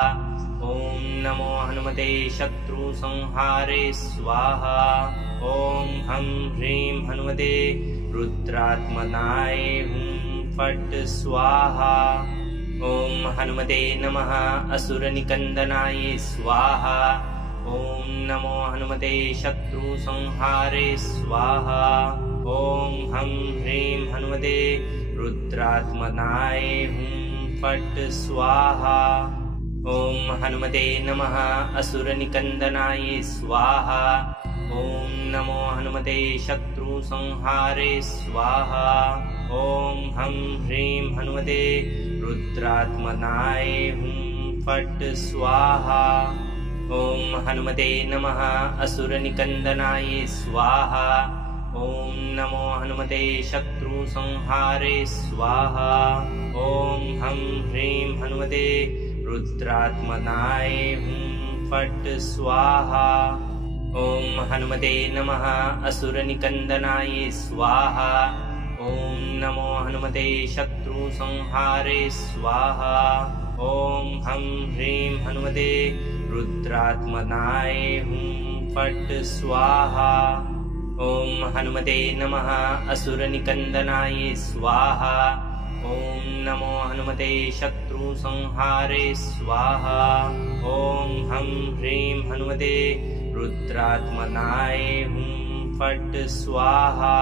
ॐ नमो हनुमते शत्रुसंहारे स्वाहा। ॐ हं ह्रीं हनुमते रुद्रात्मनाय हुं फट् स्वाहा। ॐ हनुमते नमः असुरनिकन्दनाय स्वाहा। ॐ नमो हनुमते शत्रुसंहारे स्वाहा। ॐ हं ह्रीं हनुमते रुद्रात्मनाय हुं फट् स्वाहा। ॐ हनुमते नमः असुरनिकन्दनाय स्वाहा। ॐ नमो हनुमते शत्रुसंहारे स्वाहा। ॐ हं ह्रीं हनुमते रुद्रात्मनाय हुं फट् स्वाहा। ॐ हनुमते नमः असुरनिकन्दनाय स्वाहा। ॐ नमो हनुमते शत्रुसंहारे स्वाहा। ॐ हं ह्रीं हनुमते रुद्रात्मनाय हुं फट् स्वाहा। ॐ हनुमते नमः असुरनिकन्दनाय स्वाहा। ॐ नमो हनुमते शत्रुसंहारे स्वाहा। ॐ हं ह्रीं हनुमते रुद्रात्मनाय हुं फट् स्वाहा। ॐ हनुमते नमः असुरनिकन्दनाय स्वाहा। ॐ नमो हनुमते शत्रुसंहारे स्वाहा। ॐ हं ह्रीं हनुमते रुद्रात्मनाय हुं फट् स्वाहा।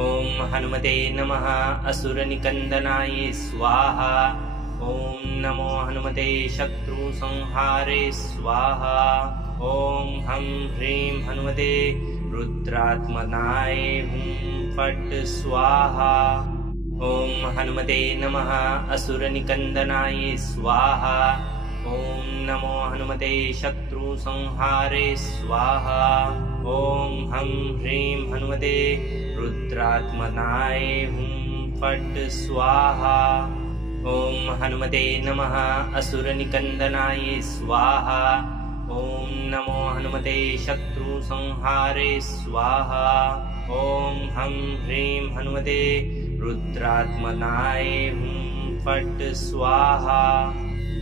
ॐ हनुमते नमः असुरनिकन्दनाय स्वाहा। ॐ नमो हनुमते शत्रुसंहारे स्वाहा। ॐ हं ह्रीं हनुमते रुद्रात्मनाय हुं फट् स्वाहा। ॐ हनुमते नमः असुरनिकन्दनाय स्वाहा। ॐ नमो हनुमते शत्रुसंहारे स्वाहा। ॐ हं ह्रीं हनुमते रुद्रात्मनाय हुं फट् स्वाहा। ॐ हनुमते नमः असुरनिकन्दनाय स्वाहा। ॐ नमो हनुमते शत्रुसंहारे स्वाहा। ॐ हं ह्रीं हनुमते रुद्रात्मनाय हुं फट् स्वाहा।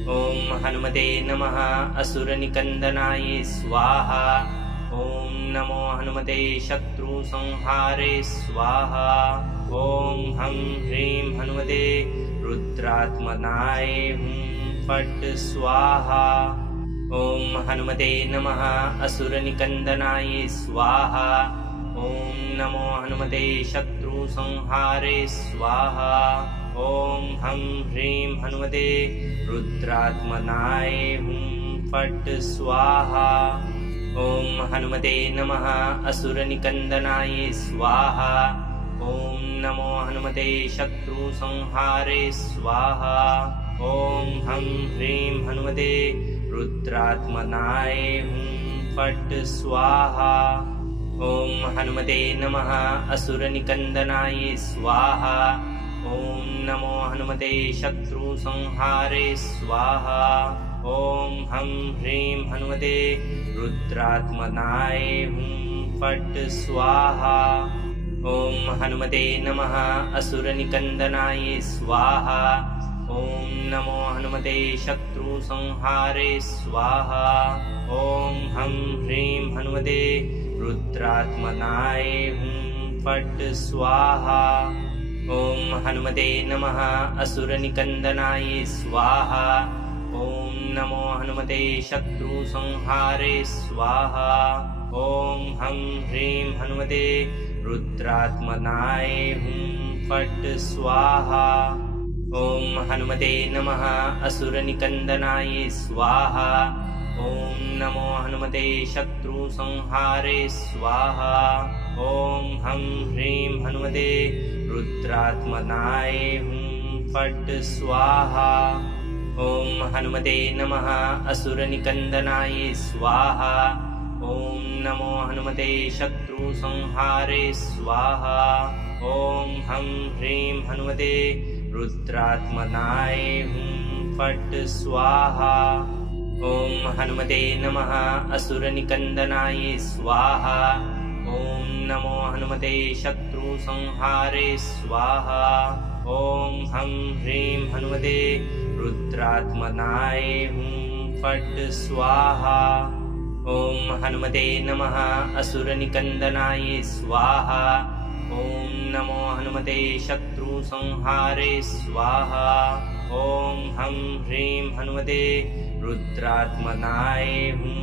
ॐ हनुमते नमः असुरनिकन्दनाय स्वाहा। ॐ नमो हनुमते शत्रुसंहारे स्वाहा। ॐ हं ह्रीं हनुमते रुद्रात्मनाय हुं फट् स्वाहा। ॐ हनुमते नमः असुरनिकन्दनाय स्वाहा। ॐ नमो हनुमते शत्रुसंहारे स्वाहा। ॐ हं ह्रीं हनुमते रुद्रात्मनाय हुं फट् स्वाहा। ॐ हनुमते नमः असुरनिकन्दनाय स्वाहा। ॐ नमो हनुमते शत्रुसंहारे स्वाहा। ॐ हं ह्रीं हनुमते रुद्रात्मनाय हुं फट् स्वाहा। ॐ हनुमते नमः असुरनिकन्दनाय स्वाहा। ॐ नमो हनुमते शत्रुसंहारे स्वाहा। ॐ हं ह्रीं हनुमते रुद्रात्मनाय हुं फट् स्वाहा। ॐ हनुमते नमः असुरनिकन्दनाय स्वाहा। ॐ नमो हनुमते शत्रुसंहारे स्वाहा। ॐ हं ह्रीं हनुमते रुद्रात्मनाय हुं फट् स्वाहा। ॐ हनुमते नमः असुरनिकन्दनाय स्वाहा। ॐ नमो हनुमते शत्रुसंहारे स्वाहा। ॐ हं ह्रीं हनुमते रुद्रात्मनाय हुं फट् स्वाहा। ॐ हनुमते नमः असुरनिकन्दनाय स्वाहा। ॐ नमो हनुमते शत्रुसंहारे स्वाहा। ॐ हं ह्रीं हनुमते रुद्रात्मनाय हुं फट् स्वाहा। ॐ हनुमते नमः असुरनिकन्दनाय स्वाहा। ॐ नमो हनुमते शत्रुसंहारे स्वाहा। ॐ हं ह्रीं हनुमते रुद्रात्मनाय हुं फट् स्वाहा। ॐ हनुमते नमः असुरनिकन्दनाय स्वाहा। ॐ नमो हनुमते शत्रुसंहारे स्वाहा। ॐ हं ह्रीं हनुमते रुद्रात्मनाय हुं फट् स्वाहा। ॐ हनुमते नमः असुरनिकन्दनाय स्वाहा। ॐ नमो हनुमते शत्रुसंहारे स्वाहा। ॐ हं ह्रीं हनुमते रुद्रात्मनाय हुं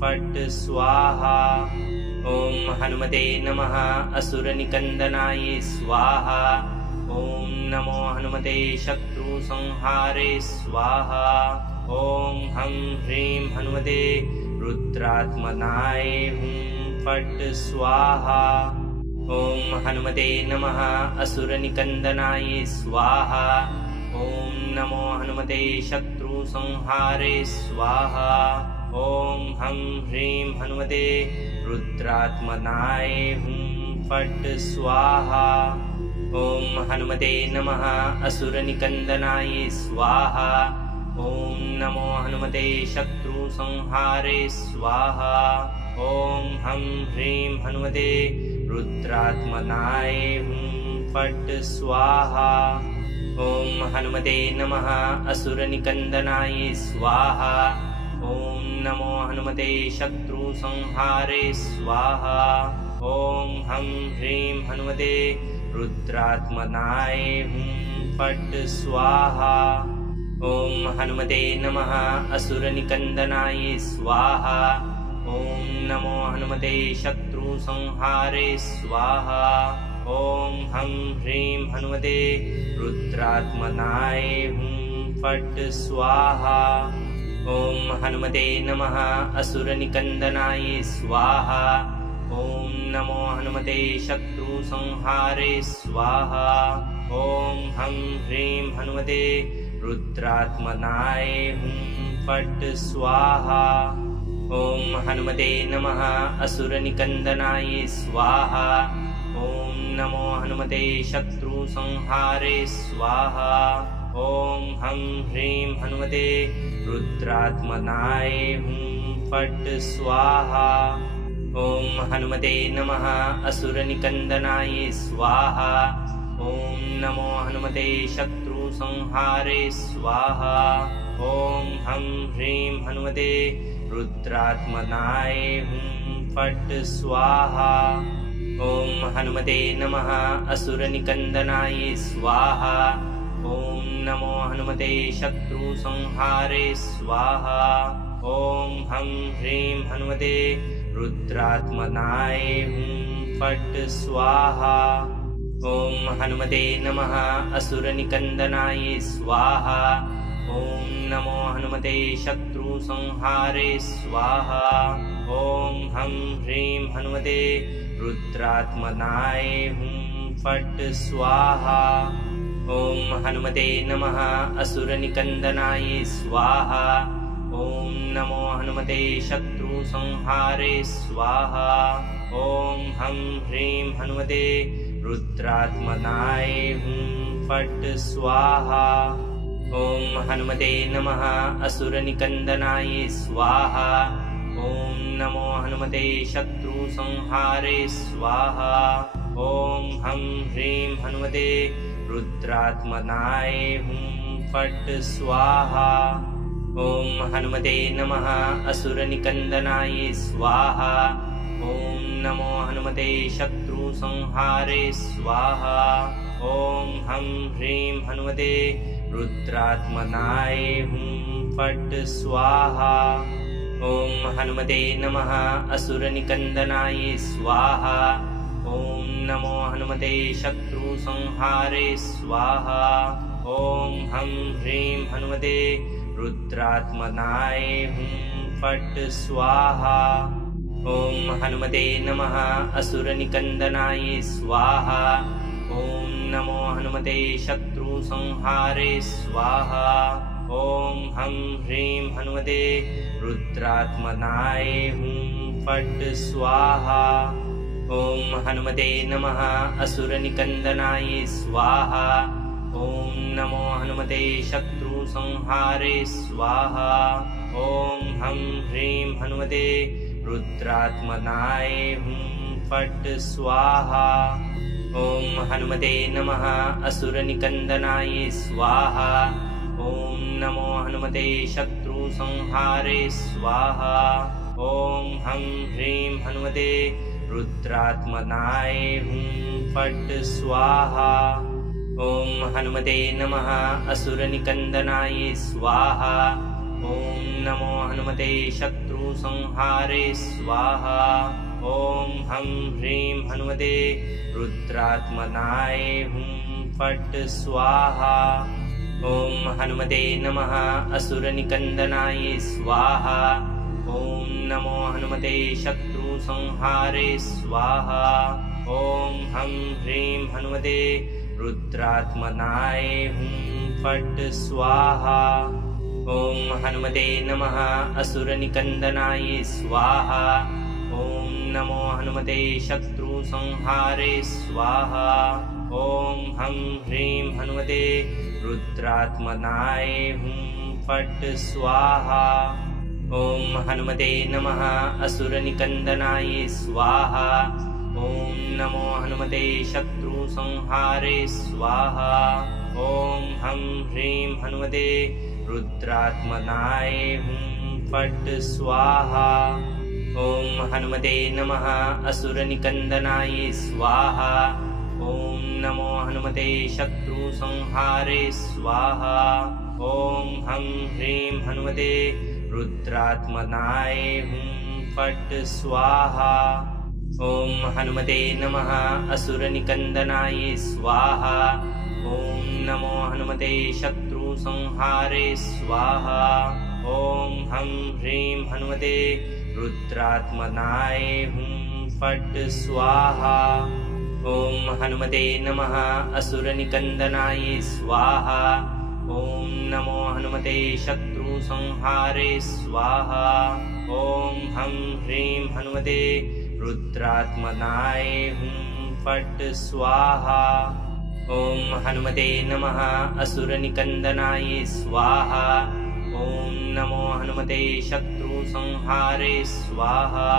फट् स्वाहा। ॐ हनुमते नमः असुरनिकन्दनाय स्वाहा। ॐ नमो हनुमते शत्रुसंहारे स्वाहा। ॐ हं ह्रीं हनुमते रुद्रात्मनाय हुं फट् स्वाहा। ॐ हनुमते नमः असुरनिकन्दनाय स्वाहा। ॐ नमो हनुमते शत्रुसंहारे स्वाहा। ॐ हं ह्रीं हनुमते रुद्रात्मनाय हुं फट् स्वाहा। ॐ हनुमते नमः असुरनिकन्दनाय स्वाहा। ॐ नमो हनुमते शत्रुसंहारे स्वाहा। ॐ हं ह्रीं हनुमते रुद्रात्मनाय हुं फट् स्वाहा। ॐ हनुमते नमः असुरनिकन्दनाय स्वाहा। ॐ नमो हनुमते शत्रुसंहारे स्वाहा। ॐ हं ह्रीं हनुमते रुद्रात्मनाय हुं फट् स्वाहा। ॐ हनुमते नमः असुरनिकन्दनाय स्वाहा। ॐ नमो हनुमते शत्रुसंहारे स्वाहा। ॐ हं ह्रीं हनुमते रुद्रात्मनाय हुं फट् स्वाहा। ॐ हनुमते नमः असुरनिकन्दनाय स्वाहा। ॐ नमो हनुमते शत्रुसंहारे स्वाहा। ॐ हं ह्रीं हनुमते रुद्रात्मनाय हुं फट् स्वाहा। ॐ हनुमते नमः असुरनिकन्दनाय स्वाहा। ॐ नमो हनुमते शत्रुसंहारे स्वाहा। ॐ हं ह्रीं हनुमते रुद्रात्मनाय हुं फट् स्वाहा। ॐ हनुमते नमः असुरनिकन्दनाय स्वाहा। ॐ नमो हनुमते शत्रुसंहारे स्वाहा। ॐ हं ह्रीं हनुमते रुद्रात्मनाय हुं फट् स्वाहा। ॐ हनुमते नमः असुरनिकन्दनाय स्वाहा। ॐ नमो हनुमते शत्रुसंहारे स्वाहा। ॐ हं ह्रीं हनुमते रुद्रात्मनाय हुं फट् स्वाहा। ॐ हनुमते नमः असुरनिकन्दनाय स्वाहा। ॐ नमो हनुमते शत्रुसंहारे स्वाहा। ॐ हं ह्रीं हनुमते रुद्रात्मनाय हुं फट् स्वाहा। ॐ हनुमते नमः असुरनिकन्दनाय स्वाहा। ॐ नमो हनुमते शत्रुसंहारे स्वाहा। ॐ हं ह्रीं हनुमते रुद्रात्मनाय हुं फट् स्वाहा। ॐ हनुमते नमः असुरनिकन्दनाय स्वाहा। ॐ नमो हनुमते शत्रुसंहारे स्वाहा। ॐ हं ह्रीं हनुमते रुद्रात्मनाय हुं फट् स्वाहा। ॐ हनुमते नमः असुरनिकन्दनाय स्वाहा। ॐ नमो हनुमते शत्रुसंहारे स्वाहा। ॐ हं ह्रीं हनुमते रुद्रात्मनाय हुं फट् स्वाहा। ॐ हनुमते नमः असुरनिकन्दनाय स्वाहा। ॐ नमो हनुमते शत्रुसंहारे स्वाहा। ॐ हं ह्रीं हनुमते रुद्रात्मनाय हुं फट् स्वाहा। ॐ हनुमते नमः असुरनिकन्दनाय स्वाहा। ॐ नमो हनुमते शत्रुसंहारे स्वाहा। ॐ हं ह्रीं हनुमते रुद्रात्मनाय हुं फट् स्वाहा। ॐ हनुमते नमः असुरनिकन्दनाय स्वाहा। ॐ नमो हनुमते शत्रुसंहारे स्वाहा। ॐ हं ह्रीं हनुमते रुद्रात्मनाय हुं फट् स्वाहा। ॐ हनुमते नमः असुरनिकन्दनाय स्वाहा। ॐ नमो हनुमते शत्रुसंहारे स्वाहा। ॐ हं ह्रीं हनुमते रुद्रात्मनाय हुं फट् स्वाहा। ॐ हनुमते नमः असुरनिकन्दनाय स्वाहा। ॐ नमो हनुमते शत्रुसंहारे स्वाहा। ॐ हं ह्रीं हनुमते रुद्रात्मनाय हुं फट् स्वाहा। ॐ हनुमते नमः असुरनिकन्दनाय स्वाहा। ॐ नमो हनुमते शत्रुसंहारे स्वाहा। ॐ हं ह्रीं हनुमते रुद्रात्मनाय हुं फट् स्वाहा। ॐ हनुमते नमः असुरनिकन्दनाय स्वाहा। ॐ नमो हनुमते शत्रुसंहारे स्वाहा। ॐ हं ह्रीं हनुमते रुद्रात्मनाय हुं फट् स्वाहा। ॐ हनुमते नमः असुरनिकन्दनाय स्वाहा। ॐ नमो हनुमते शत्रुसंहारे स्वाहा। ॐ हं ह्रीं हनुमते रुद्रात्मनाय हुं फट् स्वाहा। ॐ हनुमते नमः असुरनिकन्दनाय स्वाहा। ॐ नमो हनुमते शत्रुसंहारे स्वाहा। ॐ हं ह्रीं हनुमते रुद्रात्मनाय हुं फट् स्वाहा। ॐ हनुमते नमः असुरनिकन्दनाय स्वाहा। ॐ नमो हनुमते शत्रुसंहारे स्वाहा। ॐ हं ह्रीं हनुमते रुद्रात्मनाय हुं फट् स्वाहा। ॐ हनुमते नमः असुरनिकन्दनाय स्वाहा। ॐ नमो हनुमते शत्रुसंहारे स्वाहा। ॐ हं ह्रीं हनुमते रुद्रात्मनाय हुं फट् स्वाहा। ॐ हनुमते नमः असुरनिकन्दनाय स्वाहा। ॐ नमो हनुमते शत्रुसंहारे स्वाहा।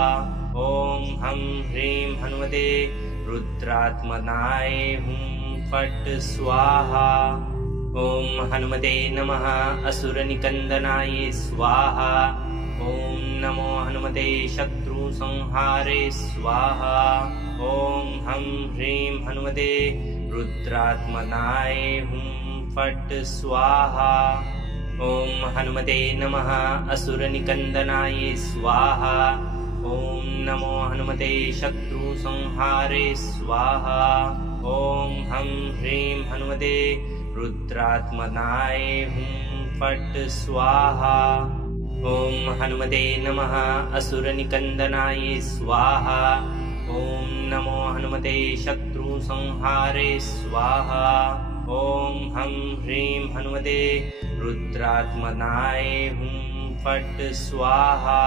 ॐ हं ह्रीं हनुमते रुद्रात्मनाय हुं फट् स्वाहा। ॐ हनुमते नमः असुरनिकन्दनाय स्वाहा। ॐ नमो हनुमते शत्रुसंहारे स्वाहा। ॐ हं ह्रीं हनुमते रुद्रात्मनाय हुं फट् स्वाहा। ॐ हनुमते नमः असुरनिकन्दनाय स्वाहा। ॐ नमो हनुमते शत्रुसंहारे स्वाहा। ॐ हं ह्रीं हनुमते रुद्रात्मनाय हुं फट् स्वाहा। ॐ हनुमते नमः असुरनिकन्दनाय स्वाहा। ॐ नमो हनुमते शत्रुसंहारे स्वाहा। ॐ हं ह्रीं हनुमते रुद्रात्मनाय हुं फट् स्वाहा।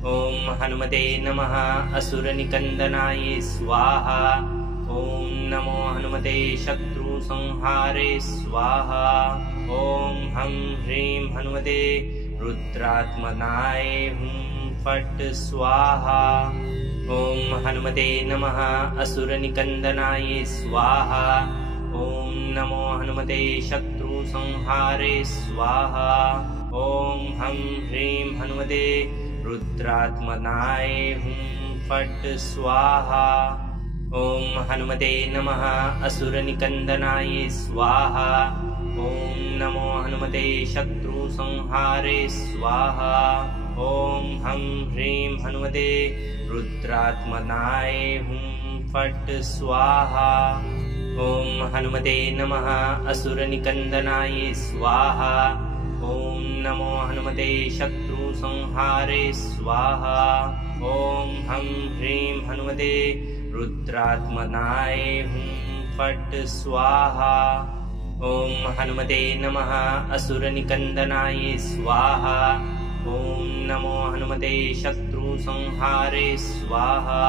ॐ हनुमते नमः असुरनिकन्दनाय स्वाहा। ॐ नमो हनुमते शत्रुसंहारे स्वाहा। ॐ हं ह्रीं हनुमते रुद्रात्मनाय हुं फट् स्वाहा। ॐ हनुमते नमः असुरनिकन्दनाय स्वाहा। ॐ नमो हनुमते शत्रुसंहारे स्वाहा। ॐ हं ह्रीं हनुमते रुद्रात्मनाय हुं फट् स्वाहा। ॐ हनुमते नमः असुरनिकन्दनाय स्वाहा। ॐ नमो हनुमते शत्रुसंहारे स्वाहा। ॐ हं ह्रीं हनुमते रुद्रात्मनाय हुं फट् स्वाहा। ॐ हनुमते नमः असुरनिकन्दनाय स्वाहा। ॐ नमो हनुमते शत्रुसंहारे स्वाहा। ॐ हं ह्रीं हनुमते रुद्रात्मनाय हुं फट् स्वाहा। ॐ हनुमते नमः असुरनिकन्दनाय स्वाहा। ॐ नमो हनुमते शत्रुसंहारे स्वाहा।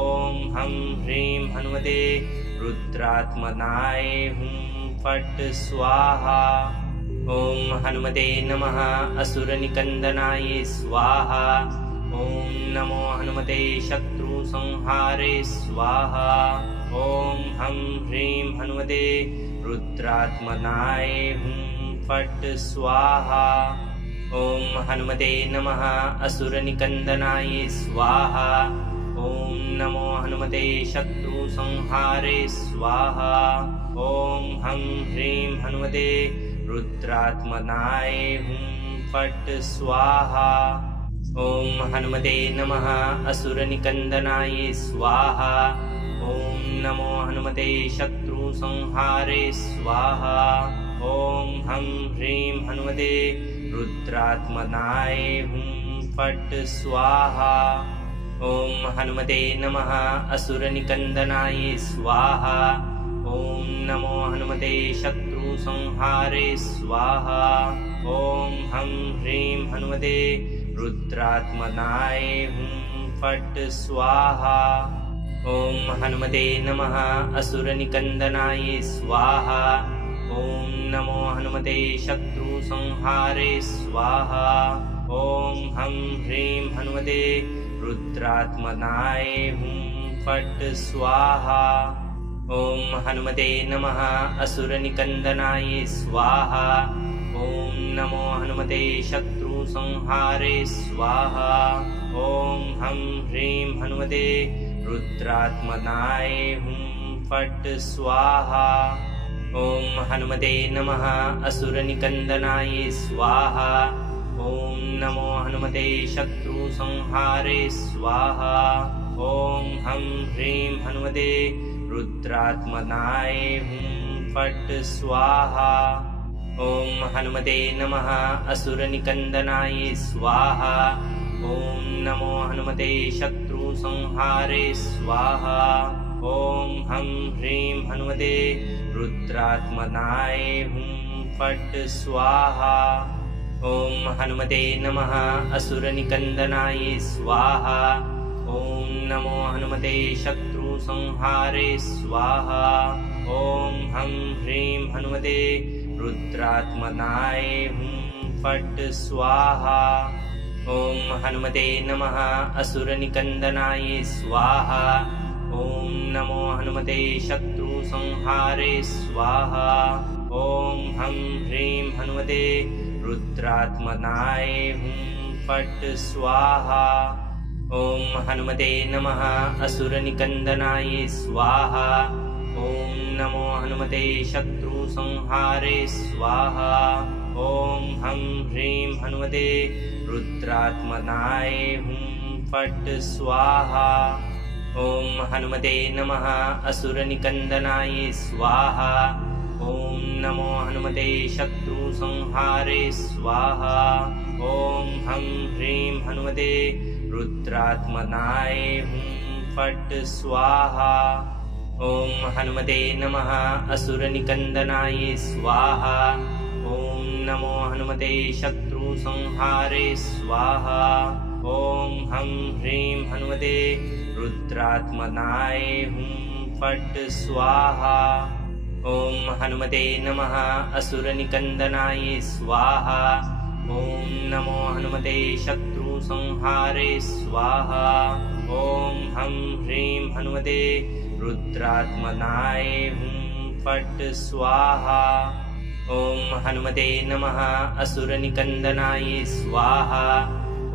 ॐ हं ह्रीं हनुमते रुद्रात्मनाय हुं फट् स्वाहा। ॐ हनुमते नमः असुरनिकन्दनाय स्वाहा। ॐ नमो हनुमते शत्रुसंहारे स्वाहा। ॐ हं ह्रीं हनुमते रुद्रात्मनाय हुं फट् स्वाहा। ॐ हनुमते नमः असुरनिकन्दनाय स्वाहा। ॐ नमो हनुमते शत्रुसंहारे स्वाहा। ॐ हं ह्रीं हनुमते रुद्रात्मनाय हुं फट् स्वाहा। ॐ हनुमते नमः असुरनिकन्दनाय स्वाहा। ॐ नमो हनुमते शत्रुसंहारे स्वाहा। ॐ हं ह्रीं हनुमते रुद्रात्मनाय हुं फट् स्वाहा। ॐ हनुमते नमः असुरनिकन्दनाय स्वाहा। ॐ नमो हनुमते शत्रुसंहारे स्वाहा। ॐ हं ह्रीं हनुमते रुद्रात्मनाय हुं फट् स्वाहा। ॐ हनुमते नमः असुरनिकन्दनाय स्वाहा। ॐ नमो हनुमते शत्रुसंहारे स्वाहा। ॐ हं ह्रीं हनुमते रुद्रात्मनाय हुं फट् स्वाहा। ॐ हनुमते नमः असुरनिकन्दनाय स्वाहा। ॐ नमो हनुमते शत्रुसंहारे स्वाहा। ॐ हं ह्रीं हनुमते रुद्रात्मनाय हुं फट् स्वाहा। ॐ हनुमते नमः असुरनिकन्दनाय स्वाहा। ॐ नमो हनुमते शत्रुसंहारे स्वाहा। ॐ हं ह्रीं हनुमते रुद्रात्मनाय हुं फट् स्वाहा। ॐ हनुमते नमः असुरनिकन्दनाय स्वाहा। ॐ नमो हनुमते शत्रुसंहारे स्वाहा। ॐ हं ह्रीं हनुमते रुद्रात्मनाय हुं फट् स्वाहा। ॐ हनुमते नमः असुरनिकन्दनाय स्वाहा। ॐ नमो हनुमते शत्रुसंहारे स्वाहा। ॐ हं ह्रीं हनुमते रुद्रात्मनाय हुं फट् स्वाहा। ॐ हनुमते नमः असुरनिकन्दनाय स्वाहा। ॐ नमो हनुमते शत्रुसंहारे स्वाहा। ॐ हं ह्रीं हनुमते रुद्रात्मनाय हुं फट् स्वाहा। ॐ हनुमते नमः असुरनिकन्दनाय स्वाहा। ॐ नमो हनुमते शत्रुसंहारे स्वाहा। ॐ हं ह्रीं हनुमते रुद्रात्मनाय हुं फट् स्वाहा। ॐ हनुमते नमः असुरनिकन्दनाय स्वाहा। ॐ नमो हनुमते शत्रुसंहारे स्वाहा। ॐ हं ह्रीं हनुमते रुद्रात्मनाय हुं फट् स्वाहा। ॐ हनुमते नमः असुरनिकन्दनाय स्वाहा। ॐ नमो हनुमते शत्रुसंहारे स्वाहा। ॐ हं ह्रीं हनुमते रुद्रात्मनाय हुं फट् स्वाहा। ॐ हनुमते नमः असुरनिकन्दनाय स्वाहा। ॐ नमो हनुमते शत्रुसंहारे स्वाहा। ॐ हं ह्रीं हनुमते रुद्रात्मनाय हुं फट् स्वाहा। ॐ हनुमते नमः असुरनिकन्दनाय स्वाहा।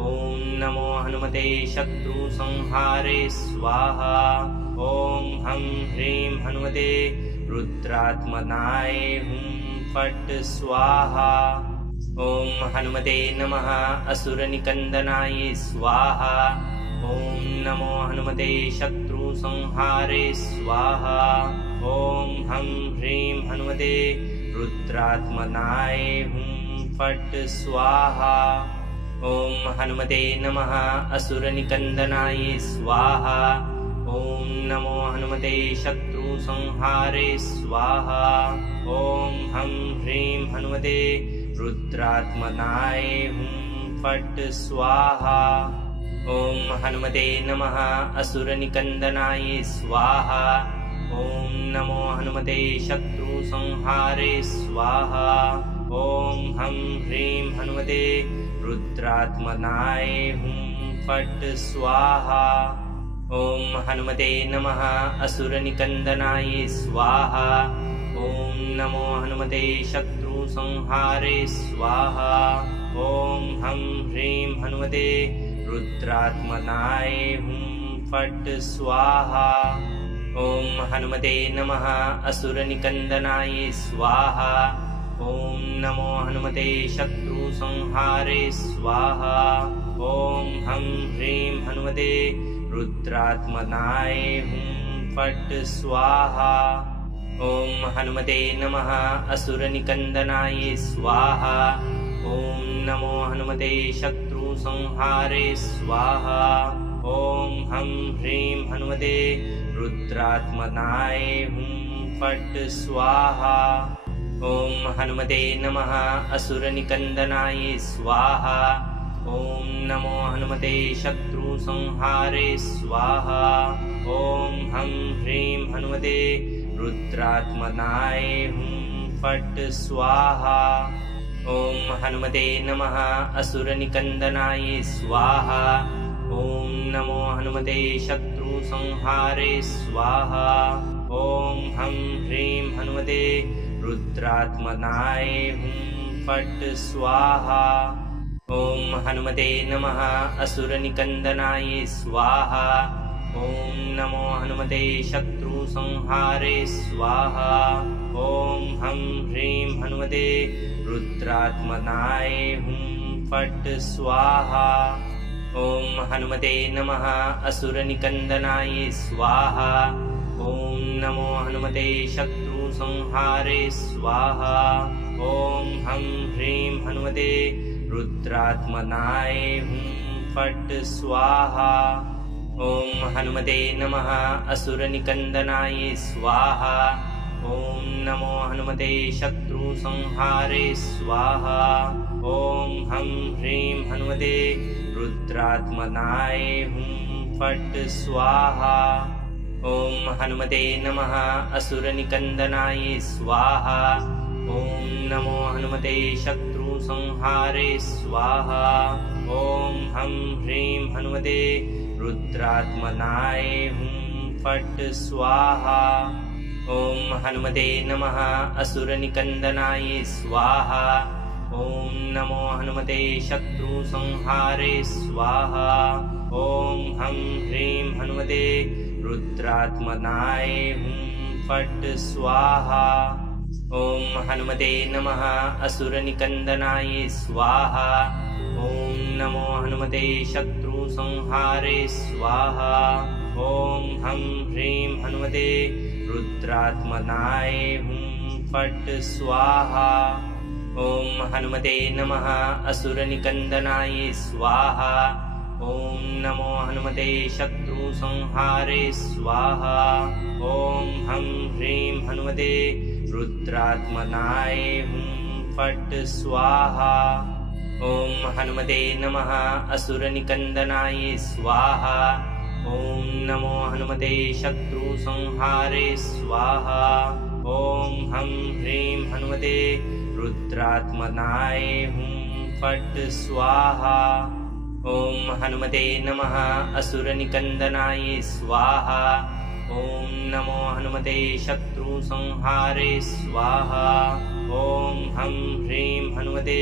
ॐ नमो हनुमते शत्रुसंहारे स्वाहा। ॐ हं ह्रीं हनुमते रुद्रात्मनाय हुं फट् स्वाहा। ॐ हनुमते नमः असुरनिकन्दनाय स्वाहा। ॐ नमो हनुमते शत्रुसंहारे स्वाहा। ॐ हं ह्रीं हनुमते रुद्रात्मनाय हुं फट् स्वाहा। ॐ हनुमते नमः असुरनिकन्दनाय स्वाहा। ॐ नमो हनुमते शत्रुसंहारे स्वाहा। ॐ हं ह्रीं हनुमते रुद्रात्मनाय हुं फट् स्वाहा। ॐ हनुमते नमः असुरनिकन्दनाय स्वाहा। ॐ नमो हनुमते शत्रुसंहारे स्वाहा। ॐ हं ह्रीं हनुमते रुद्रात्मनाय हुं फट् स्वाहा। ॐ हनुमते नमः असुरनिकन्दनाय स्वाहा। ॐ नमो हनुमते शत्रुसंहारे स्वाहा। ॐ हं ह्रीं हनुमते रुद्रात्मनाय हुं फट् स्वाहा। ॐ हनुमते नमः असुरनिकन्दनाय स्वाहा। ॐ नमो हनुमते शत्रुसंहारे स्वाहा। ॐ हं ह्रीं हनुमते रुद्रात्मनाय हुं फट् स्वाहा। ॐ हनुमते नमः असुरनिकन्दनाय स्वाहा। ॐ नमो हनुमते शत्रुसंहारे स्वाहा। ॐ हं ह्रीं हनुमते रुद्रात्मनाय हुं फट् स्वाहा। ॐ हनुमते नमः असुरनिकन्दनाय स्वाहा। ॐ नमो हनुमते शत्रुसंहारे स्वाहा। ॐ हं ह्रीं हनुमते रुद्रात्मनाय हुं फट् स्वाहा। ॐ हनुमते नमः असुरनिकन्दनाय स्वाहा। ॐ नमो हनुमते शत्रुसंहारे स्वाहा। ॐ हं ह्रीं हनुमते रुद्रात्मनाय हुं फट् स्वाहा। ॐ हनुमते नमः असुरनिकन्दनाय स्वाहा। ॐ नमो हनुमते शत्रुसंहारे स्वाहा। ॐ हं ह्रीं हनुमते रुद्रात्मनाय हुं फट् स्वाहा। ॐ हनुमते नमः असुरनिकन्दनाय स्वाहा। ॐ नमो हनुमते शत्रुसंहारे स्वाहा। ॐ हं ह्रीं हनुमते रुद्रात्मनाय हुं फट् स्वाहा। ॐ हनुमते नमः असुरनिकन्दनाय स्वाहा। ॐ नमो हनुमते शत्रुसंहारे स्वाहा। ॐ हं ह्रीं हनुमते रुद्रात्मनाय हुं फट् स्वाहा। ॐ हनुमते नमः असुरनिकन्दनाय स्वाहा। ॐ नमो हनुमते शत्रुसंहारे स्वाहा। ॐ हं ह्रीं हनुमते रुद्रात्मनाय हुं फट् स्वाहा। ॐ हनुमते नमः असुरनिकन्दनाय स्वाहा। ॐ नमो हनुमते शत्रुसंहारे स्वाहा। ॐ हं ह्रीं हनुमते रुद्रात्मनाय हुं फट् स्वाहा। ॐ हनुमते नमः असुरनिकन्दनाय स्वाहा। ॐ नमो हनुमते शत्रुसंहारे स्वाहा। ॐ हं ह्रीं हनुमते रुद्रात्मनाय हुं फट् स्वाहा। ॐ हनुमते नमः असुरनिकन्दनाय स्वाहा। ॐ नमो हनुमते शत्रुसंहारे स्वाहा। ॐ हं ह्रीं हनुमते रुद्रात्मनाय हुं फट् स्वाहा। ॐ हनुमते नमः असुरनिकन्दनाय स्वाहा। ॐ नमो हनुमते शत्रुसंहारे स्वाहा। ॐ हं ह्रीं हनुमते रुद्रात्मनाय हुं फट् स्वाहा। ॐ हनुमते नमः असुरनिकन्दनाय स्वाहा। ॐ नमो हनुमते शत्रुसंहारे स्वाहा। ॐ हं ह्रीं हनुमते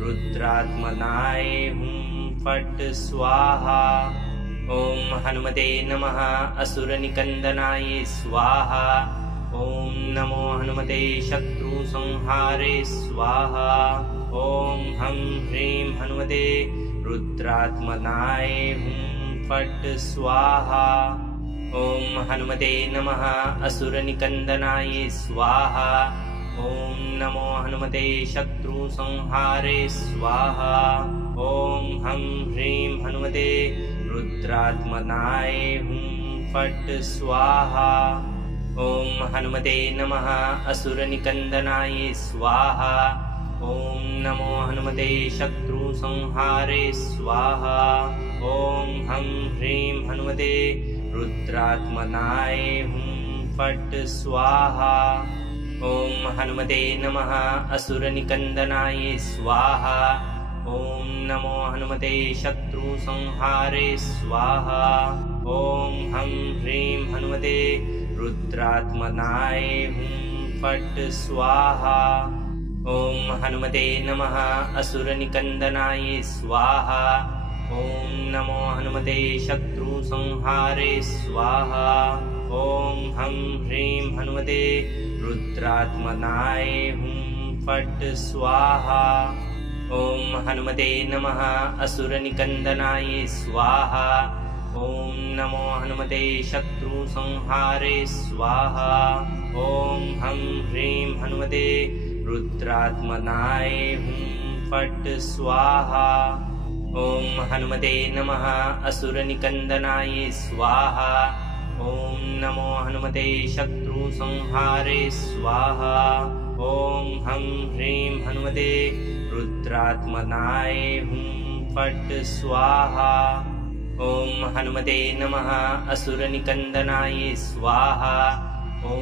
रुद्रात्मनाय हुं फट् स्वाहा। ॐ हनुमते नमः असुरनिकन्दनाय स्वाहा। ॐ नमो हनुमते शत्रुसंहारे स्वाहा। ॐ हं ह्रीं हनुमते रुद्रात्मनाय हुं फट् स्वाहा। ॐ हनुमते नमः असुरनिकन्दनाय स्वाहा। ॐ नमो हनुमते शत्रुसंहारे स्वाहा। ॐ हं ह्रीं हनुमते रुद्रात्मनाय हुं फट् स्वाहा। ॐ हनुमते नमः असुरनिकन्दनाय स्वाहा। ॐ नमो हनुमते शत्रुसंहारे स्वाहा। ॐ हं ह्रीं हनुमते रुद्रात्मनाय हुं फट् स्वाहा। ॐ हनुमते नमः असुरनिकन्दनाय स्वाहा। ॐ नमो हनुमते शत्रुसंहारे स्वाहा। ॐ हं ह्रीं हनुमते रुद्रात्मनाय हुं फट् स्वाहा। ॐ हनुमते नमः असुरनिकन्दनाय स्वाहा। ॐ नमो हनुमते शत्रुसंहारे स्वाहा। ॐ हं ह्रीं हनुमते रुद्रात्मनाय हुं फट् स्वाहा। ॐ हनुमते नमः असुरनिकन्दनाय स्वाहा। ॐ नमो हनुमते शत्रुसंहारे स्वाहा। ॐ हं ह्रीं हनुमते रुद्रात्मनाय हुं फट् स्वाहा। ॐ हनुमते नमः असुरनिकन्दनाय स्वाहा। ॐ नमो हनुमते शत्रुसंहारे स्वाहा। ॐ हं ह्रीं हनुमते रुद्रात्मनाय हुं फट् स्वाहा। ॐ हनुमते नमः असुरनिकन्दनाय स्वाहा। ॐ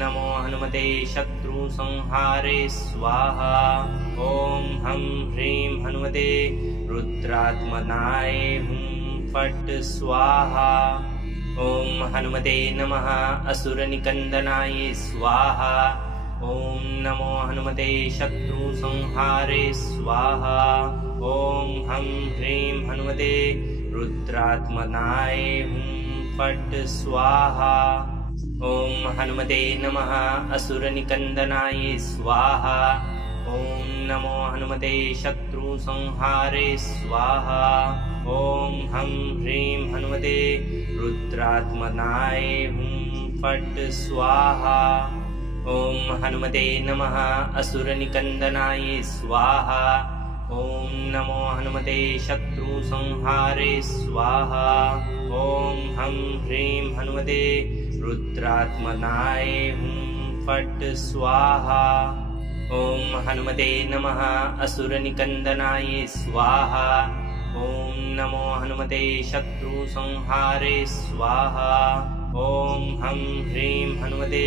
नमो हनुमते शत्रुसंहारे स्वाहा। ॐ हं ह्रीं हनुमते रुद्रात्मनाय हुं फट् स्वाहा। ॐ हनुमते नमः असुरनिकन्दनाय स्वाहा। ॐ नमो हनुमते शत्रुसंहारे स्वाहा। ॐ हं ह्रीं हनुमते रुद्रात्मनाय हुं फट् स्वाहा। ॐ हनुमते नमः असुरनिकन्दनाय स्वाहा। ॐ नमो हनुमते शत्रुसंहारे स्वाहा। ॐ हं ह्रीं हनुमते रुद्रात्मनाय हुं फट् स्वाहा। ॐ हनुमते नमः असुरनिकन्दनाय स्वाहा। ॐ नमो हनुमते शत्रुसंहारे स्वाहा। ॐ हं ह्रीं हनुमते रुद्रात्मनाय हुं फट् स्वाहा। ॐ हनुमते नमः असुरनिकन्दनाय स्वाहा। ॐ नमो हनुमते शत्रुसंहारे स्वाहा। ॐ हं ह्रीं हनुमते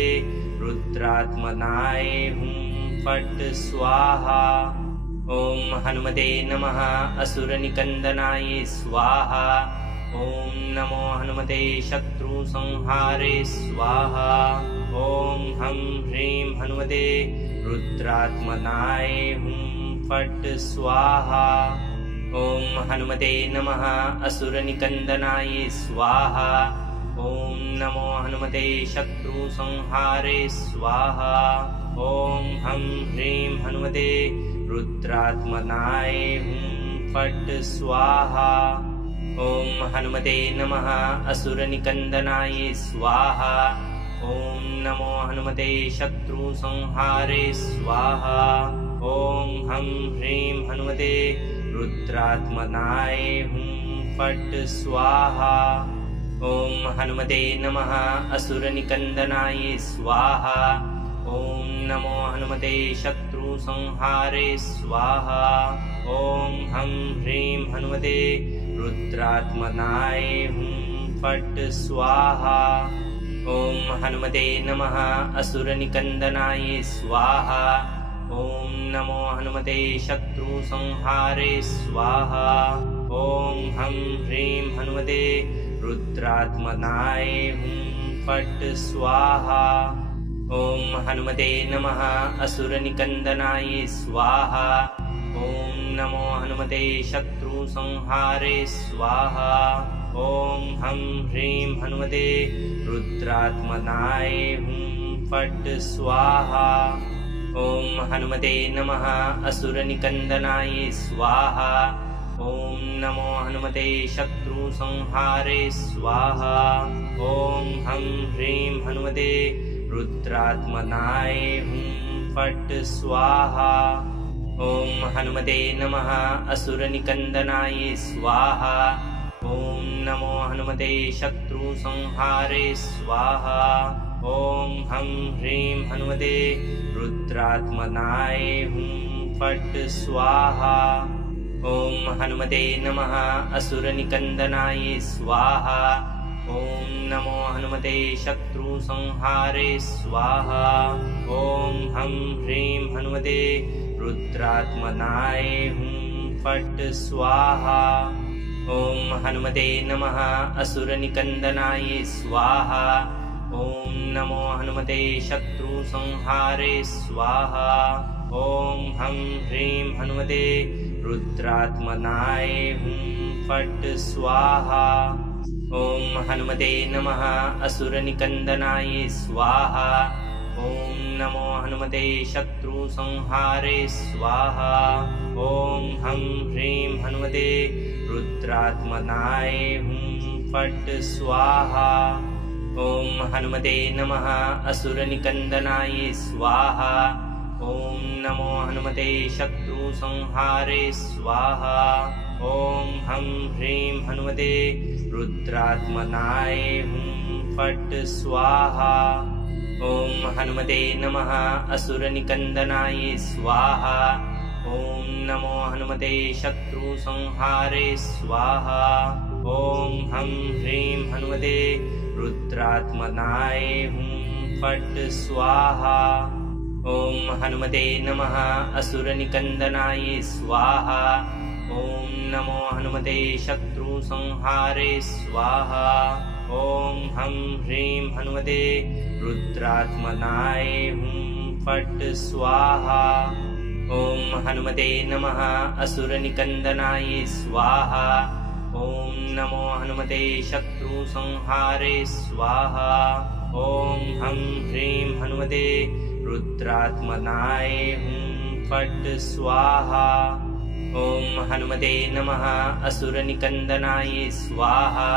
रुद्रात्मनाय हुं फट् स्वाहा। ॐ हनुमते नमः असुरनिकन्दनाय स्वाहा। ॐ नमो हनुमते शत्रुसंहारे स्वाहा। ॐ हं ह्रीं हनुमते रुद्रात्मनाय हुं फट् स्वाहा। ॐ हनुमते नमः असुरनिकन्दनाय स्वाहा। ॐ नमो हनुमते शत्रुसंहारे स्वाहा। ॐ हं ह्रीं हनुमते रुद्रात्मनाय हुं फट् स्वाहा। ॐ हनुमते नमः असुरनिकन्दनाय स्वाहा। ॐ नमो हनुमते शत्रुसंहारे स्वाहा। ॐ हं ह्रीं हनुमते रुद्रात्मनाय हुं फट् स्वाहा। ॐ हनुमते नमः असुरनिकन्दनाय स्वाहा। ॐ नमो हनुमते शत्रु शत्रुसंहारे स्वाहा। ॐ हं ह्रीं हनुमते रुद्रात्मनाय हुं फट् स्वाहा। ॐ हनुमते नमः असुरनिकन्दनाय स्वाहा। ॐ नमो हनुमते शत्रुसंहारे स्वाहा। ॐ हं ह्रीं हनुमते रुद्रात्मनाय हुं फट् स्वाहा। ॐ हनुमते नमः असुरनिकन्दनाय स्वाहा। ॐ नमो हनुमते शत्रुसंहारे स्वाहा। ॐ हं ह्रीं हनुमते रुद्रात्मनाय हुं फट् स्वाहा। ॐ हनुमते नमः असुरनिकन्दनाय स्वाहा। ॐ नमो हनुमते शत्रुसंहारे स्वाहा। ॐ हं ह्रीं हनुमते रुद्रात्मनाय हुं फट् स्वाहा। ॐ हनुमते नमः असुरनिकन्दनाय स्वाहा। ॐ नमो हनुमते शत्रुसंहारे स्वाहा। ॐ हं ह्रीं हनुमते रुद्रात्मनाय हुं फट् स्वाहा। ॐ हनुमते नमः असुरनिकन्दनाय स्वाहा। ॐ नमो हनुमते शत्रुसंहारे स्वाहा। ॐ हं ह्रीं हनुमते रुद्रात्मनाय हुं फट् स्वाहा। ॐ हनुमते नमः असुरनिकन्दनाय स्वाहा। ॐ नमो हनुमते शत्रुसंहारे स्वाहा। ॐ हं ह्रीं हनुमते रुद्रात्मनाय हुं फट् स्वाहा। ॐ हनुमते नमः असुरनिकन्दनाय स्वाहा। ॐ नमो हनुमते शत्रुसंहारे स्वाहा। ॐ हं ह्रीं हनुमते रुद्रात्मनाय हुं फट् स्वाहा। ॐ हनुमते नमः असुरनिकन्दनाय स्वाहा। ॐ नमो हनुमते शत्रुसंहारे स्वाहा। ॐ हं ह्रीं हनुमते रुद्रात्मनाय हुं फट् स्वाहा। ॐ हनुमते नमः असुरनिकन्दनाय स्वाहा। ॐ नमो हनुमते शत्रुसंहारे स्वाहा। ॐ हं ह्रीं हनुमते रुद्रात्मनाय हुं फट् स्वाहा। ॐ हनुमते नमः असुरनिकन्दनाय स्वाहा। ॐ नमो हनुमते शत्रुसंहारे स्वाहा। ॐ हं ह्रीं हनुमते रुद्रात्मनाय हुं फट् स्वाहा। ॐ हनुमते नमः असुरनिकन्दनाय स्वाहा। ॐ नमो हनुमते शत्रुसंहारे स्वाहा। ॐ हं ह्रीं हनुमते रुद्रात्मनाय हुं फट् स्वाहा। ॐ हनुमते नमः असुरनिकन्दनाय स्वाहा।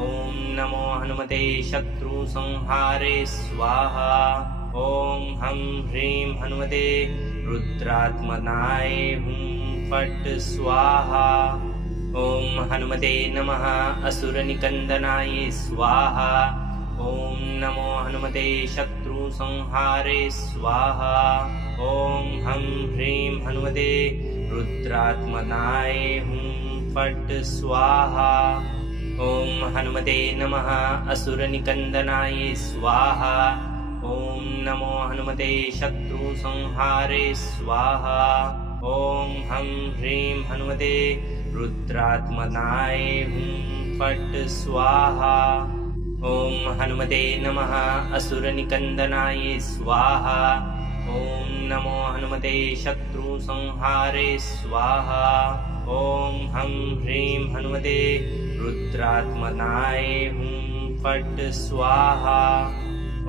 ॐ नमो हनुमते शत्रुसंहारे स्वाहा। ॐ हं ह्रीं हनुमते रुद्रात्मनाय हुं फट् स्वाहा। ॐ हनुमते नमः असुरनिकन्दनाय स्वाहा। ॐ नमो हनुमते शत्रुसंहारे स्वाहा। ॐ हं ह्रीं हनुमते रुद्रात्मनाय हुं फट् स्वाहा। ॐ हनुमते नमः असुरनिकन्दनाय स्वाहा। ॐ नमो हनुमते शत्रुसंहारे स्वाहा। ॐ हं ह्रीं हनुमते रुद्रात्मनाय हुं फट् स्वाहा। ॐ हनुमते नमः असुरनिकन्दनाय स्वाहा। ॐ नमो हनुमते शत्रुसंहारे स्वाहा। ॐ हं ह्रीं हनुमते रुद्रात्मनाय हुं फट् स्वाहा।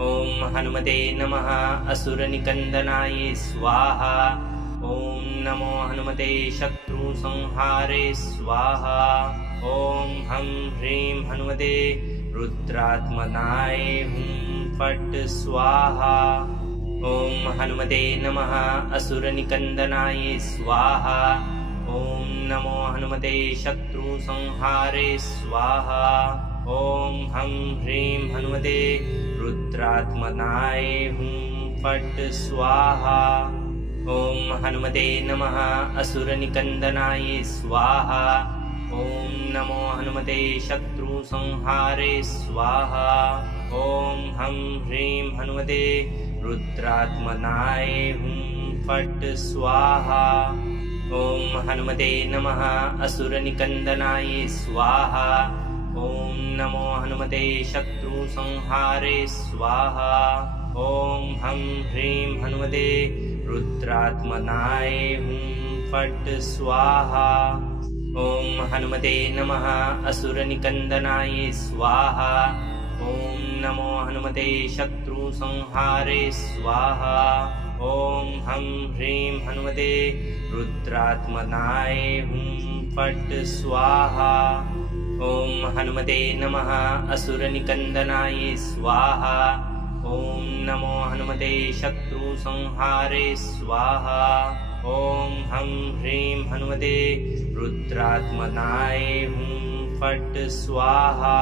ॐ हनुमते नमः असुरनिकन्दनाय स्वाहा। ॐ नमो हनुमते शत्रुसंहारे स्वाहा। ॐ हं ह्रीं हनुमते रुद्रात्मनाय हुं फट् स्वाहा। ॐ हनुमते नमः असुरनिकन्दनाय स्वाहा। ॐ नमो हनुमते शत्रुसंहारे स्वाहा। ॐ हं ह्रीं हनुमते रुद्रात्मनाय हुं फट् स्वाहा। ॐ हनुमते नमः असुरनिकन्दनाय स्वाहा ॐ नमो हनुमते शत्रुसंहारे स्वाहा ॐ हं ह्रीं हनुमते रुद्रात्मनाय हुं फट् स्वाहा ॐ हनुमते नमः असुरनिकन्दनाय स्वाहा ॐ नमो हनुमते शत्रुसंहारे स्वाहा ॐ हं ह्रीं हनुमते रुद्रात्मनाय हुं फट् स्वाहा ॐ हनुमते नमः असुरनिकन्दनाय स्वाहा ॐ नमो हनुमते शत्रुसंहारे स्वाहा ॐ हं ह्रीं हनुमते रुद्रात्मनाय हुं फट् स्वाहा ॐ हनुमते नमः असुरनिकन्दनाय स्वाहा ॐ नमो हनुमते शत्रुसंहारे स्वाहा ॐ हं ह्रीं हनुमते रुद्रात्मनाय हुं फट् स्वाहा।